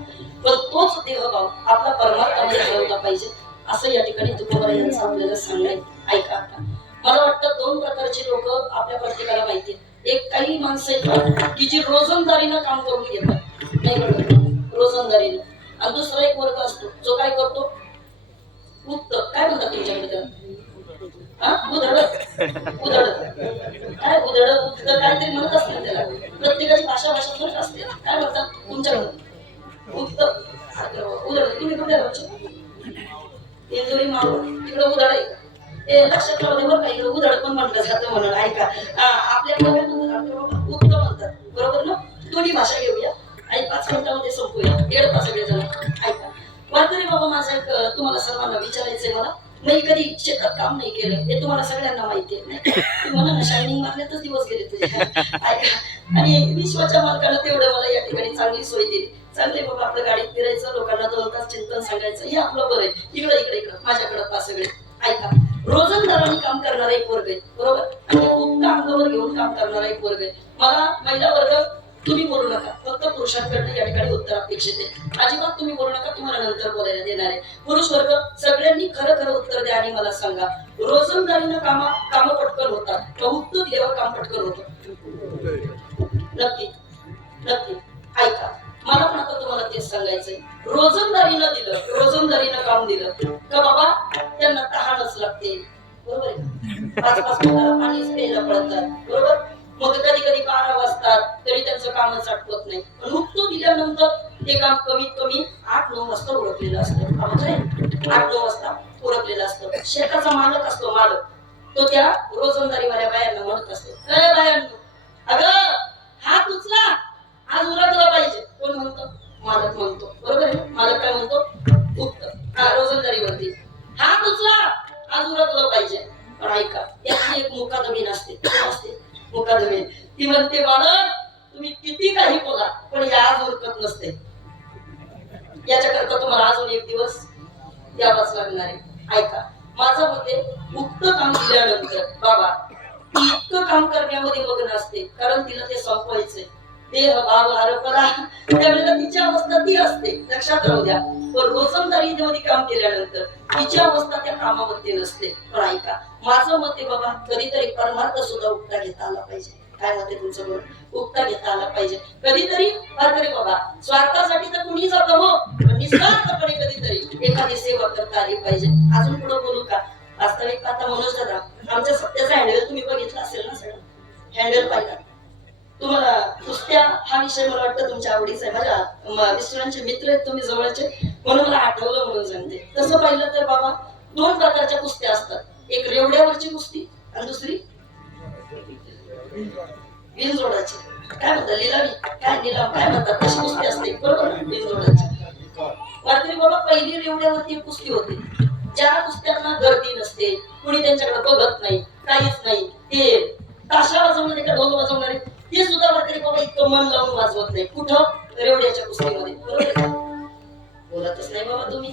पण तोच देहभाव आपला परमार्थामध्ये हरवला पाहिजे, असं या ठिकाणी तुकोबा यांचं आपल्याला सांगणं आहे. ऐका, आता मला वाटतं दोन प्रकारचे लोक आपल्या प्रत्येकाला माहिती आहेत. एक काही माणसं आहेत की जी रोजंदारीनं काम करून घेतात, नाही बरोबर, रोजंदारीनं. आणि दुसरा एक वर्ग असतो जो काय करतो, उक्त, काय म्हणतात तुमच्याकडे त्याला? उधड काय, उधड उक्त काहीतरी म्हणत असतील त्याला. प्रत्येकाची भाषा फरक असते. काय म्हणतात तुमच्याकडे? उक्त, उधड. तुम्ही कुठे राहतो? इंदोरी मारू, तिकडे उधड आहे. ते लक्षात ठेवले बरं का, इकडे उधड पण म्हटलं जातं म्हणून. ऐका, आपल्याकडे उक्त म्हणतात, बरोबर ना? दोन्ही भाषा घेऊया आणि 5 मिनिटांमध्ये संपूया. 1.5 सगळेजण ऐका. वारकरी बाबा, माझं एक तुम्हाला सर्वांना विचारायचंय. मला नाही कधी शेतात काम नाही केलं, हे तुम्हाला सगळ्यांना माहिती आहे, नाही? तुम्हाला ना शायनिंग मारण्यातच दिवस गेले तुझे. ऐका, आणि विश्वाच्या मालकानं तेवढं मला या ठिकाणी चांगली सोय दिली. चांगले बाबा, आपल्या गाडीत फिरायचं, लोकांना 2 तास चिंतन सांगायचं, हे आपलं बरं आहे. इकडं माझ्याकडे पा सगळे. ऐका, रोजंदाराने काम करणारा एक वर्ग आहे, बरोबर, आणि खूप अंगावर घेऊन काम करणारा एक वर्ग आहे. मला महिला वर्ग तुम्ही बोलू नका, फक्त पुरुषांकडनं या ठिकाणी उत्तर अपेक्षित आहे. अजिबात तुम्ही बोलू नका, तुम्हाला नंतर बोलायला देणार आहे. पुरुष वर्ग सगळ्यांनी खरं उत्तर द्या आणि मला सांगा, रोजंदारीनं काम पटकन होतात का उत्तर दिल्यावर काम पटकन होतं? नक्की नक्की. ऐका, मला पण आता तुम्हाला तेच सांगायचंय, रोजंदारीनं दिलं, रोजंदारीनं काम दिलं का बाबा त्यांना तहानच लागते, बरोबर आहे? 5-5 मिनिटाला पाणीच प्यायला पडतात, बरोबर? मग कधी कधी 12 वाजतात तरी त्यांचं कामच आटपत नाही. पण उपतो दिल्यानंतर ते काम कमीत कमी 8-9 वाजता उरकलेलं असतं. म्हणजे 8-9 वाजता उरकलेलं असतं. शेताचा मालक असतो, मालक तो त्या रोजंदारीवाल्या बायांना म्हणत असतो, ए बायांनो, अगं हात उचला, आज उरकला पाहिजे. कोण म्हणतो? मालक म्हणतो, बरोबर आहे? मालक काय म्हणतो? रोजंदारीवरती हात उचला, आज उरकलं पाहिजे. पण ऐका, त्याची एक मुकादमीन असते, मुकादमीन. ती म्हणते, मालक तुम्ही किती काही बोला पण हे आज उरकत नसते, याच्याकरता तुम्हाला अजून एक दिवस द्यावाच लागणार आहे. ऐका, माझं मते उक्त काम दिल्यानंतर बाबा ती इतकं काम करण्यामध्ये मग्न असते, कारण तिला ते संपवायचंय. देह भाव हरपला त्यावेळेला तिची अवस्था ती असते, लक्षात राहू द्या. पण रोजंदारीमध्ये काम केल्यानंतर तिची अवस्था त्या कामावरती नसते. पण ऐका, माझं मत आहे बाबा, कधीतरी परमार्थ सुद्धा उक्ता घेता आला पाहिजे. काय मत आहे तुमचं? बरोबर, उक्ता घेता आला पाहिजे कधीतरी. अरे बाबा, स्वार्थासाठी तर कुणी जात हो, पण निस्वार्थपणे कधीतरी एखादी सेवा करता आली पाहिजे. अजून पुढे बोलू का? वास्तविक आता मनोज दादा, आमच्या सत्याचा हँडल तुम्ही बघितला असेल ना, सगळं हँडल पाहिला तुम्हाला. कुस्त्या हा विषय मला वाटतं तुमच्या आवडीचा आहे. माझ्या मिस्टरांचे मित्र आहेत तुम्ही जवळचे, म्हणून मला आठवलं म्हणून सांगते. तसं पाहिलं तर बाबा 2 प्रकारच्या कुस्त्या असतात. एक रेवड्यावरची कुस्ती आणि दुसरी बिनजोडाची. काय म्हणतात? लिलावी, काय निलाम काय म्हणतात, तशी कुस्ती असते, बरोबर? बिनजोडाची. रात्री बाबा पहिली रेवड्यावरती एक कुस्ती होती. ज्या कुस्त्यांना गर्दी नसते, कुणी त्यांच्याकडे बघत नाही, काहीच नाही, ते ताशा वाजवणारे का ढोल वाजवणारे ते सुद्धा रात्री बाबा इतकं मन लावून वाजवत नाही. कुठं? रेवड्याच्या कुस्तीमध्ये, बरोबर? बोलतच नाही बाबा तुम्ही.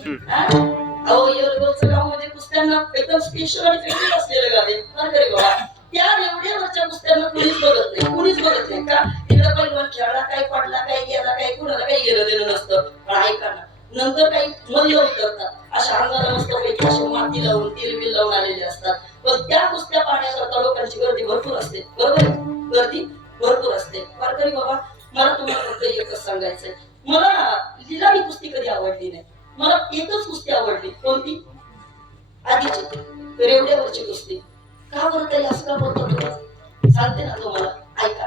अहो येरगोलचं गाव म्हणजे कुस्त्यांना एकदम स्पेशल आणि फेमस असलेलं गाव आहे. अरे बाबा, त्या रेवड्यावरच्या कुस्त्यांना कुणीच बघत नाही, कुणीच बघत नाही. का? तिकडे पहिलवान खेळला, काय पडला, काय गेला, काय कुणाला काही गेलं देणं नसतं. पण ऐका ना, नंतर काही मल्ल उतरतात, अशा अंगाला मस्त पैकी असे माती लावून तेल बिल लावून आलेले असतात. पण त्या कुस्त्या पाहण्याकरता लोकांची गर्दी भरपूर असते, बरोबर? गर्दी भरपूर असते. वारकरी बाबा, मला तुम्हाला फक्त एकच सांगायचंय, मला लिलावी कुस्ती कधी आवडली नाही. मला एकच कुस्ती आवडली. कोणती? आधीची रेवड्यावरची कुस्ती. का बरं ताई असं का बोलता तुम्ही? सांगते ना तुम्हाला, ऐका.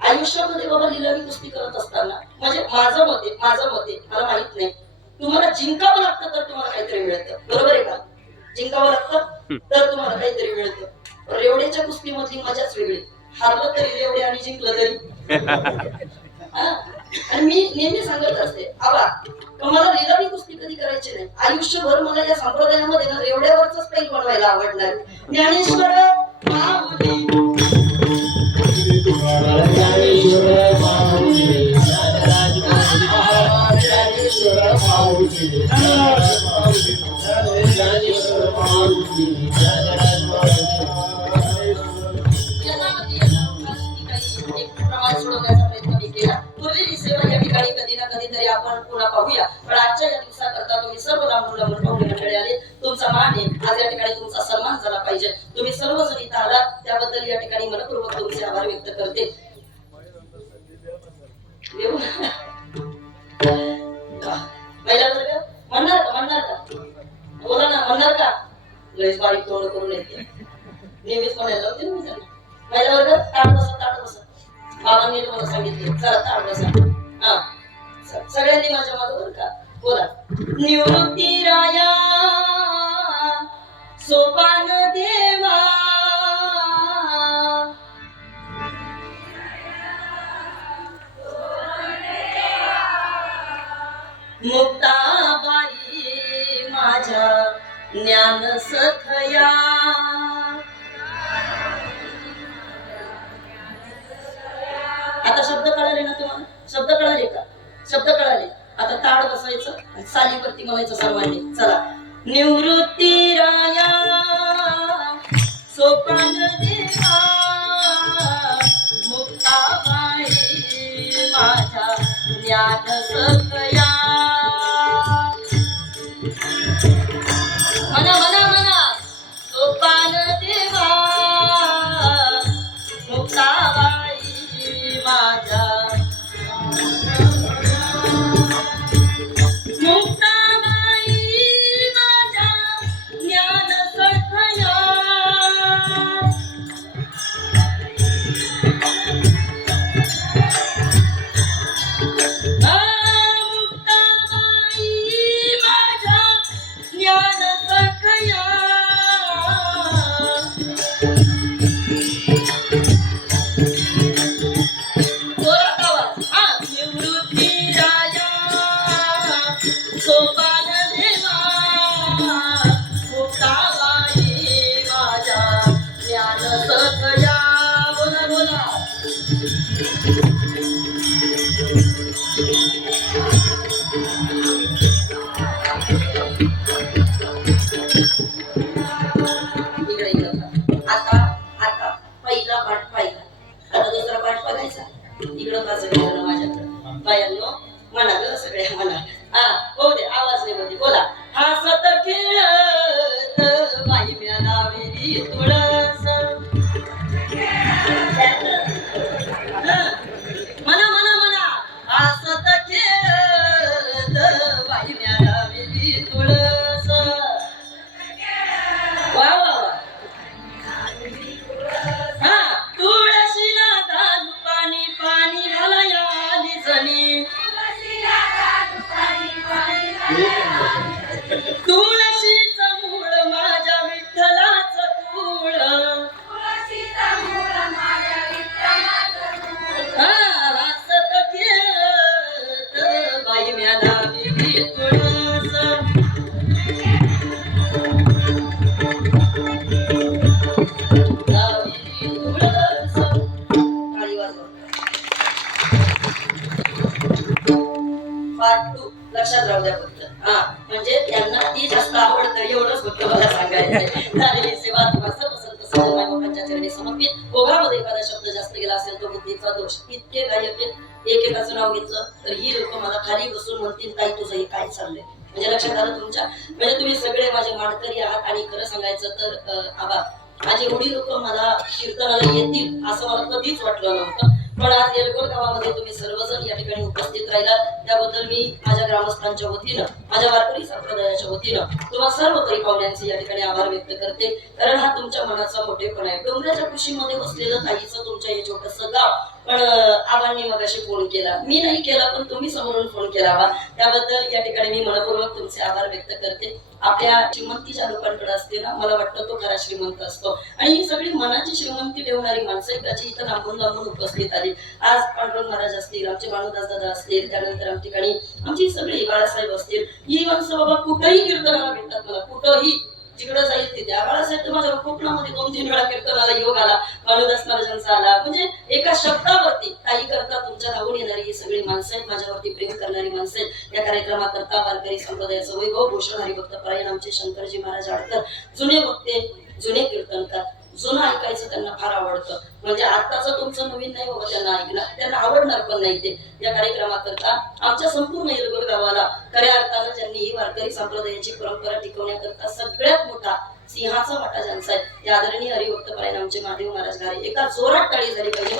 आयुष्यामध्ये बाबा लिलावी कुस्ती करत असताना, म्हणजे माझं मते मला माहित नाही, तुम्हाला जिंकावं लागतं तर तुम्हाला काहीतरी मिळतं, बरोबर आहे का? जिंकावं लागतं तर तुम्हाला काहीतरी मिळतं. रेवड्याच्या कुस्तीमधली मजाच वेगळी. हारलं तरी रेवडे आणि जिंकलं तरी. आणि मी नेहमी सांगत असते, आवा मला लिलावी कुस्ती कधी करायची नाही. आयुष्यभर मला या संप्रदायामध्ये ना रेवड्यावरच पैल बनवायला आवडणार. ज्ञानेश्वर माऊली, ज्ञानेश्वर माऊली, ज्ञानेश्वर माऊली, ज्ञानेश्वर माऊली. सोडवण्याचा प्रयत्न मी केला. उरलेली सेवा या ठिकाणी कधी ना कधीतरी आपण पुन्हा पाहूया. पण आजच्या या दिवसाकरता तुम्ही सर्व लांबून पाहुणे मंडळी आले, तुमचा मान आहे. आज या ठिकाणी तुमचा सन्मान झाला पाहिजे. तुम्ही सर्वजण इथं आलात त्याबद्दल या ठिकाणी मनपूर्वक तुमचे आभार व्यक्त करते. महिला वर्ग म्हणणार का? बोला ना, म्हणणार का? लयच बारीक तोंड करून येते, नेहमीच म्हणायला लावते ना मी त्यांना. महिला वर्ग ताट बसा. बाबांनी तुम्हाला सांगितले, चला ताट बसा. सगळ्यांनी माझ्या मागं बरं का? बोला. निवृत्ती राया सोपान देवा, मुक्ताबाई माझ्या ज्ञान सखया. आता शब्द कळाले ना तुम्हाला? शब्द कळाले का? शब्द कळाले. आता ताड बसायचं आणि सालीवरती म्हणायचं सर्वांनी. चला. निवृत्ती राया सोपान देवा, मुक्ताबाई माझ्या ज्ञान सखया. म्हणा सोपान देवा, मुक्ताबाई माझ्या. हसत या बोला बोला इकडे इकडे आता आता पहिला पाठ पाहिला आता दुसरा पाठ बघायचा इकडं पाच गेलं माझ्याकडे बायांनो म्हणा ग सगळ्या म्हणा हा हो दे आवाज नाही मध्ये बोला हसत खेळत बाई म्या लावली तुळस म्हणा म्हणा म्हणा हसत खेळत बाई म्या लावली तुळस वा वा वा हा तुळशीला घालू पाणी पाणी घालाया आली जणी तुळशीचं मूळ माझ्या विठ्ठलाचं कुळ हा हसत खेळत बाई म्या लावली तुळस लक्षात राहू द्या फक्त हा म्हणजे त्यांना ती जास्त आवडतं एवढंच फक्त मला सांगायचं झालेली सेवा तुम्हाला सर्व संत सज्जन मायबापांच्या चरणी समर्पित ओघामध्ये एखादा शब्द जास्त गेला असेल तो बुद्धीचा दोष इतके गायक एकेकाचं नाव घेतलं तर ही लोक मला खाली बसून म्हणतील ताई तुझं हे काय चाललंय म्हणजे लक्षात आलं तुमच्या म्हणजे तुम्ही सगळे माझे मानकरी आहात आणि खरं सांगायचं तर आबा आज एवढी लोक मला कीर्तनाला येतील असं मला कधीच वाटलं नव्हतं पण आज येलगोर गावामध्ये तुम्ही सर्वजण या ठिकाणी उपस्थित राहिला त्याबद्दल मी माझ्या ग्रामस्थांच्या वतीनं माझ्या वारकरी संप्रदायाच्या वतीनं तुम्हा सर्व तरी पाहुण्यांचे या ठिकाणी आभार व्यक्त करते कारण हा तुमच्या मनाचा मोठेपणा आहे डोंगराच्या कुशीमध्ये बसलेलं ताईचं तुमच्या हे छोटंसं गाव पण आबांनी मगाशी फोन केला मी नाही केला पण तुम्ही समोरून फोन केला बा त्याबद्दल या ठिकाणी मी मनपूर्वक तुमचे आभार व्यक्त करते आपल्या श्रीमंतीच्या लोकांकडे असते ना मला वाटतं तो खरा श्रीमंत असतो आणि ही सगळी मनाची श्रीमंती ठेवणारी माणसं त्याची इथं लांबून लांबून उपस्थित आली आज पांडुरंग महाराज असतील आमचे भानुदास दादा असतील त्यानंतर आमच्या ठिकाणी आमची सगळी बाळासाहेब असतील ही माणसं बाबा कुठेही कीर्तनाला भेटतात मला कुठंही जिकडे जाईल तिथे बाळासाहेब तर माझ्या कोकणामध्ये 2-3 वेळा कीर्तनाला योग आला भानुदास महाराजांचा आला म्हणजे एका शब्दावरती काही करता तुमच्या धावून येणारी ही सगळी माणसं आहेत माझ्यावरती प्रेम करणारी माणसं आहेत या कार्यक्रमाकरता वारकरी संप्रदायाचं वैभव भूषण हरिभक्त परायण आमचे शंकरजी महाराज आडकर जुने वक्ते जुने कीर्तनकार जुनं ऐकायचं त्यांना फार आवडतं म्हणजे आताचं तुमचं नवीन नाही बाबा त्यांना ऐकणार त्यांना आवडणार पण नाही ते या कार्यक्रमाकरता आमच्या संपूर्ण येलगोर गावाला खऱ्या अर्थानं ज्यांनी ही वारकरी संप्रदायाची परंपरा टिकवण्याकरता सगळ्यात मोठा सिंहाचा वाटा ज्यांचा आहे ते आदरणीय हरिभक्त परायण आमचे महादेव महाराज घारे एका जोरात टाळी झाली पाहिजे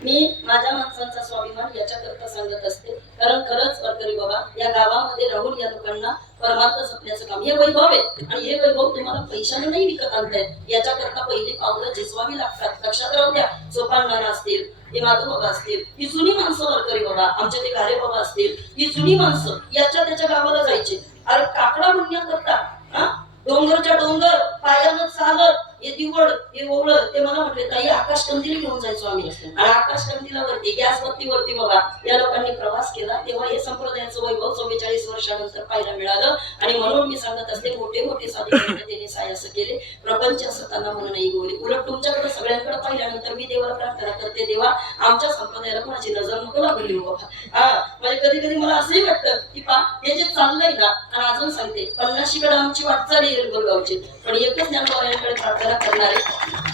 मी माझ्या माणसांचा स्वाभिमान याच्याकरता सांगत असते कारण खरंच वारकरी बाबा या गावामध्ये राहून या लोकांना परमार्थ जपण्याचं काम हे वैभव आहे आणि हे वैभव तुम्हाला पैशाने नाही विकत आणतायत याच्याकरता पहिली पावलं झिजवावी लागतात लक्षात राहू द्या सोपान नाना असतील हे माधव बाबा असतील ही जुनी माणसं वारकरी बाबा आमचे ते घारे बाबा असतील ही जुनी माणसं याच्या त्याच्या गावाला जायची अरे काकडा म्हणण्या करता हा डोंगरच्या डोंगर पायानं चालत हे दिवड हे ओवळ ते मला म्हटले ताई आकाश कंदील घेऊन जायचो आम्ही आणि आकाश कंदिलावरती गॅस वरती बाबा या लोकांनी प्रवास केला तेव्हा हे संप्रदायाचं वैभव 44 वर्षानंतर पाहायला मिळालं आणि म्हणून मी सांगत असते मोठे मोठे साधू त्यांनी साय असं केले प्रपंच असं त्यांना म्हणून नाही गोरी उलट तुमच्याकडे सगळ्यांकडे पाहिल्यानंतर मी देवाला प्रार्थना करते देवा आमच्या संप्रदायाला कोणाची नजर नको लागली बाबा हा म्हणजे कधी कधी मला असंही वाटतं की पा हे जे चाललंय ना आणि अजून सांगते 50कडे आमची वाटचाल येईल गोलगावची पण एकच ज्ञानोबायांकडे प्रार्थना करणारे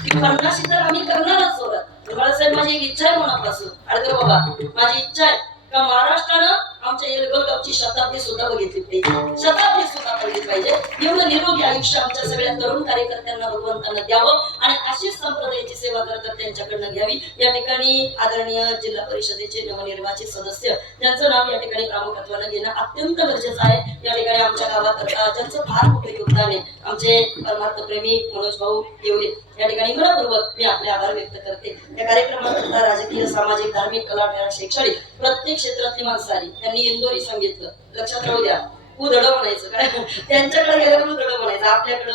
की 50 तर आम्ही करणारच जोरात बाळासाहेब माझी एक इच्छा आहे मनापासून अडकर बाबा माझी इच्छा आहे का महाराष्ट्रानं आमच्या येलगोलगावची शताब्दी सुद्धा बघितली पाहिजे शताब्दी सुद्धा बघितली पाहिजे एवढं निरोगी आयुष्य आमच्या सगळ्या तरुण कार्यकर्त्यांना भगवंतांना द्यावं आणि अशीच संप्रदायाची सेवा करतात त्यांच्याकडनं घ्यावी या ठिकाणी आदरणीय जिल्हा परिषदेचे नवनिर्वाचित सदस्य ज्यांचं नाव या ठिकाणी प्रामुख्याने घेणं अत्यंत गरजेचं आहे या ठिकाणी आमच्या गावात ज्यांचं फार मोठं योगदान आहे आमचे परमार्थ प्रेमी मनोज भाऊ येवले या ठिकाणी मनपूर्वक मी आपले आभार व्यक्त करते या कार्यक्रमात राजकीय सामाजिक धार्मिक कला शैक्षणिक प्रत्येक क्षेत्रातली माणसं आली त्यांनी इंदोरी सांगितलं लक्षात राहू द्या उधड म्हणायचं काय त्यांच्याकडे गेल्यावर उधड म्हणायचं आपल्याकडे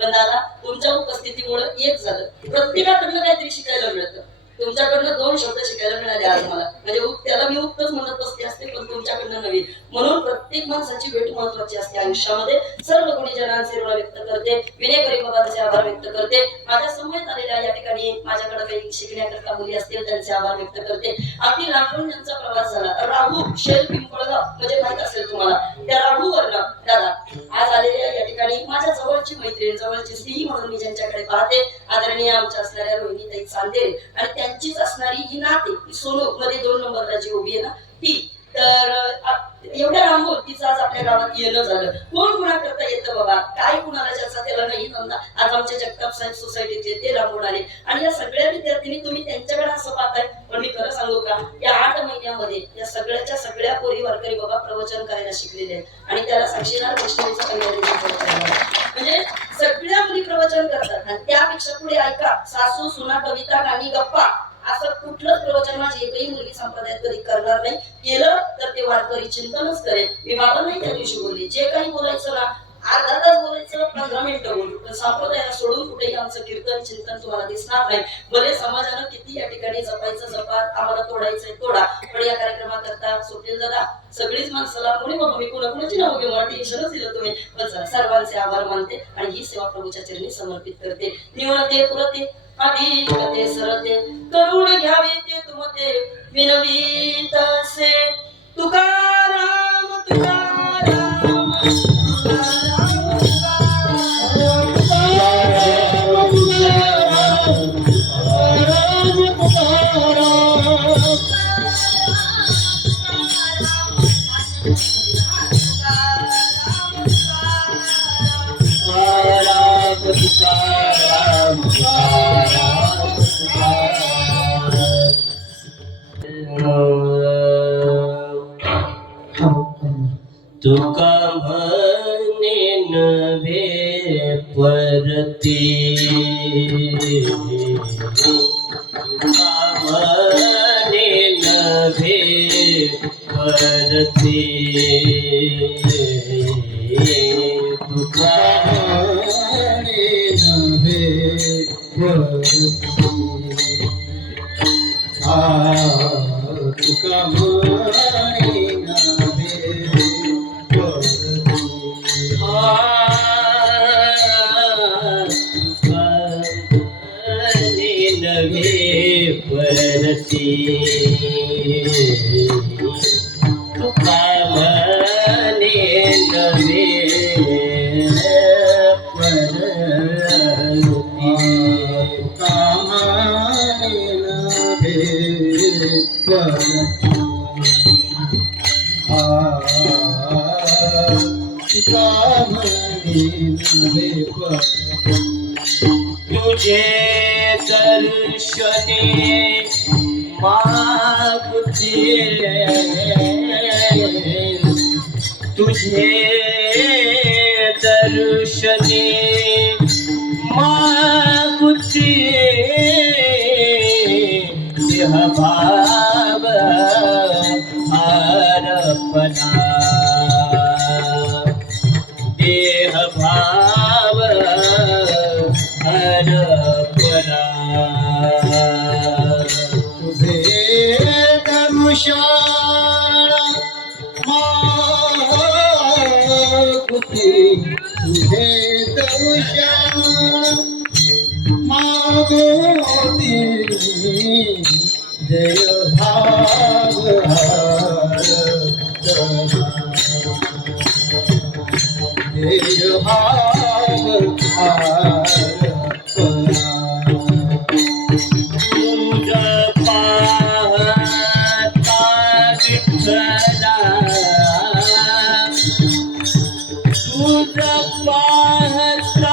पण दादा तुमच्या उपस्थितीमुळे एक झालं प्रत्येकाकडनं काहीतरी शिकायला मिळतं तुमच्याकडनं 2 शब्द शिकायला मिळाले आज मला. म्हणजे त्याला मी उक्तच म्हणत बसले असते, पण तुमच्याकडनं नवीन. म्हणून प्रत्येक माणसाची भेट महत्वाची असते आयुष्यामध्ये. सर्व गुणीजनांचे ऋण व्यक्त करते, विनयकरी बाबांचे आभार व्यक्त करते. माझ्या समवेत आलेल्या या ठिकाणी माझ्याकडे काही शिकण्याकरता मुली असतील त्यांचे आभार व्यक्त करते. अगदी लांबून ज्यांचा प्रवास झाला, राहू शेल पिंपळगाव म्हणजे माहित असेल तुम्हाला, त्या राहूवरनं दादा आज आलेल्या या ठिकाणी माझ्या जवळची मैत्रीण, जवळची स्त्री म्हणून मी ज्यांच्याकडे पाहते, आदरणीय आमच्या असणाऱ्या रोहिणीताई चांदेल आणि त्यांचीच असणारी ही नाते, ही सोनू मध्ये 2 नंबरला जी उभी आहे ना ती. तर एवढ्या लांबून तिचं आज आपल्या गावात येणं झालं. कोण कुणा करता येतं बाबा, काय कुणाला ज्याचा त्याला नाही धंदा. आज आमचे जगताप साहेब सोसायटीचे ते लांबून आले आणि या सगळ्या विद्यार्थिनी तुम्ही त्यांच्याकडे असं पाहताय. पण मी खरं सांगू का, या 8 महिन्यामध्ये या सगळ्याच्या सगळ्या पोरी वारकरी बाबा प्रवचन करायला शिकलेले आहेत आणि त्याला साक्षीदार वैष्णवीचा म्हणजे सगळ्या मुली प्रवचन करतात. आणि त्यापेक्षा पुढे ऐका, सासू सुना कविता गाणी गप्पा असं कुठलंच प्रवचन माझी एकही मुलगी संप्रदायात कधी करणार नाही. केलं तर ते वारकरी चिंतनच करेल. मी बाबा नाही त्या दिवशी बोलली, जे काही बोलायचं ना अर्धा तास बोलायचं, 15 मिनिटं बोलू, पण संप्रदायाला सोडून कुठेही आमचं कीर्तन चिंतन तुम्हाला दिसणार नाही. भले समाजानं किती या ठिकाणी जपायचं जपा, आम्हाला तोडायचंय तोडा, पण या कार्यक्रमाकरता स्वप्नील दादा सगळीच माणसाला कोणी बाबा मी कोणाकोणाची नाव घेऊ, मला टेन्शनच दिलं तुम्ही. पण सर्वांचे आभार मानते आणि ही सेवा प्रभूच्या चरणी समर्पित करते. निवडते पुरते अधिक ते सरते, करून घ्यावे ते तुमते विनवीत असे. तुकाराम तुकाराम तुका म्हणे नव्हे परती, तुका म्हणे नव्हे परती, तुका म्हणे नव्हे परती. तुका म्हणे नव्हे नव्हे परती, तुका म्हणे नव्हे परती, तुका म्हणे नव्हे परती. तुझे दर्शने मागुचे, तुझे दर्शने मागुचे, देह भाव अर्पणा, देह भाव अर्पणा. तुझे दर्शन मागुते, तुझे दर्शन मागुते, जय भाव जय भाव तुझ पाहता विठ्ठला, तुझ पाहता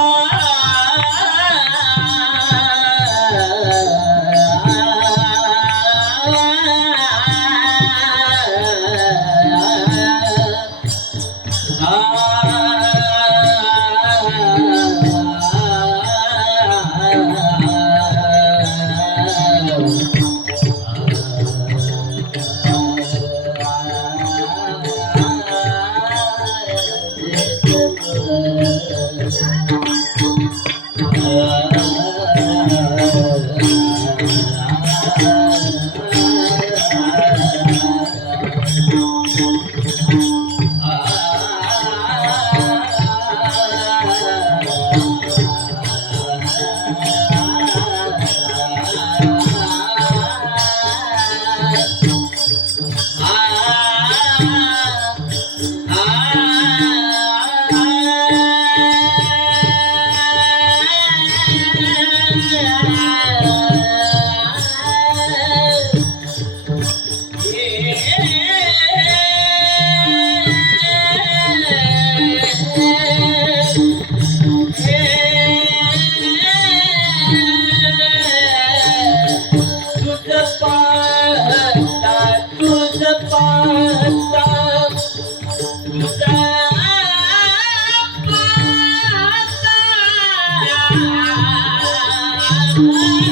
Hare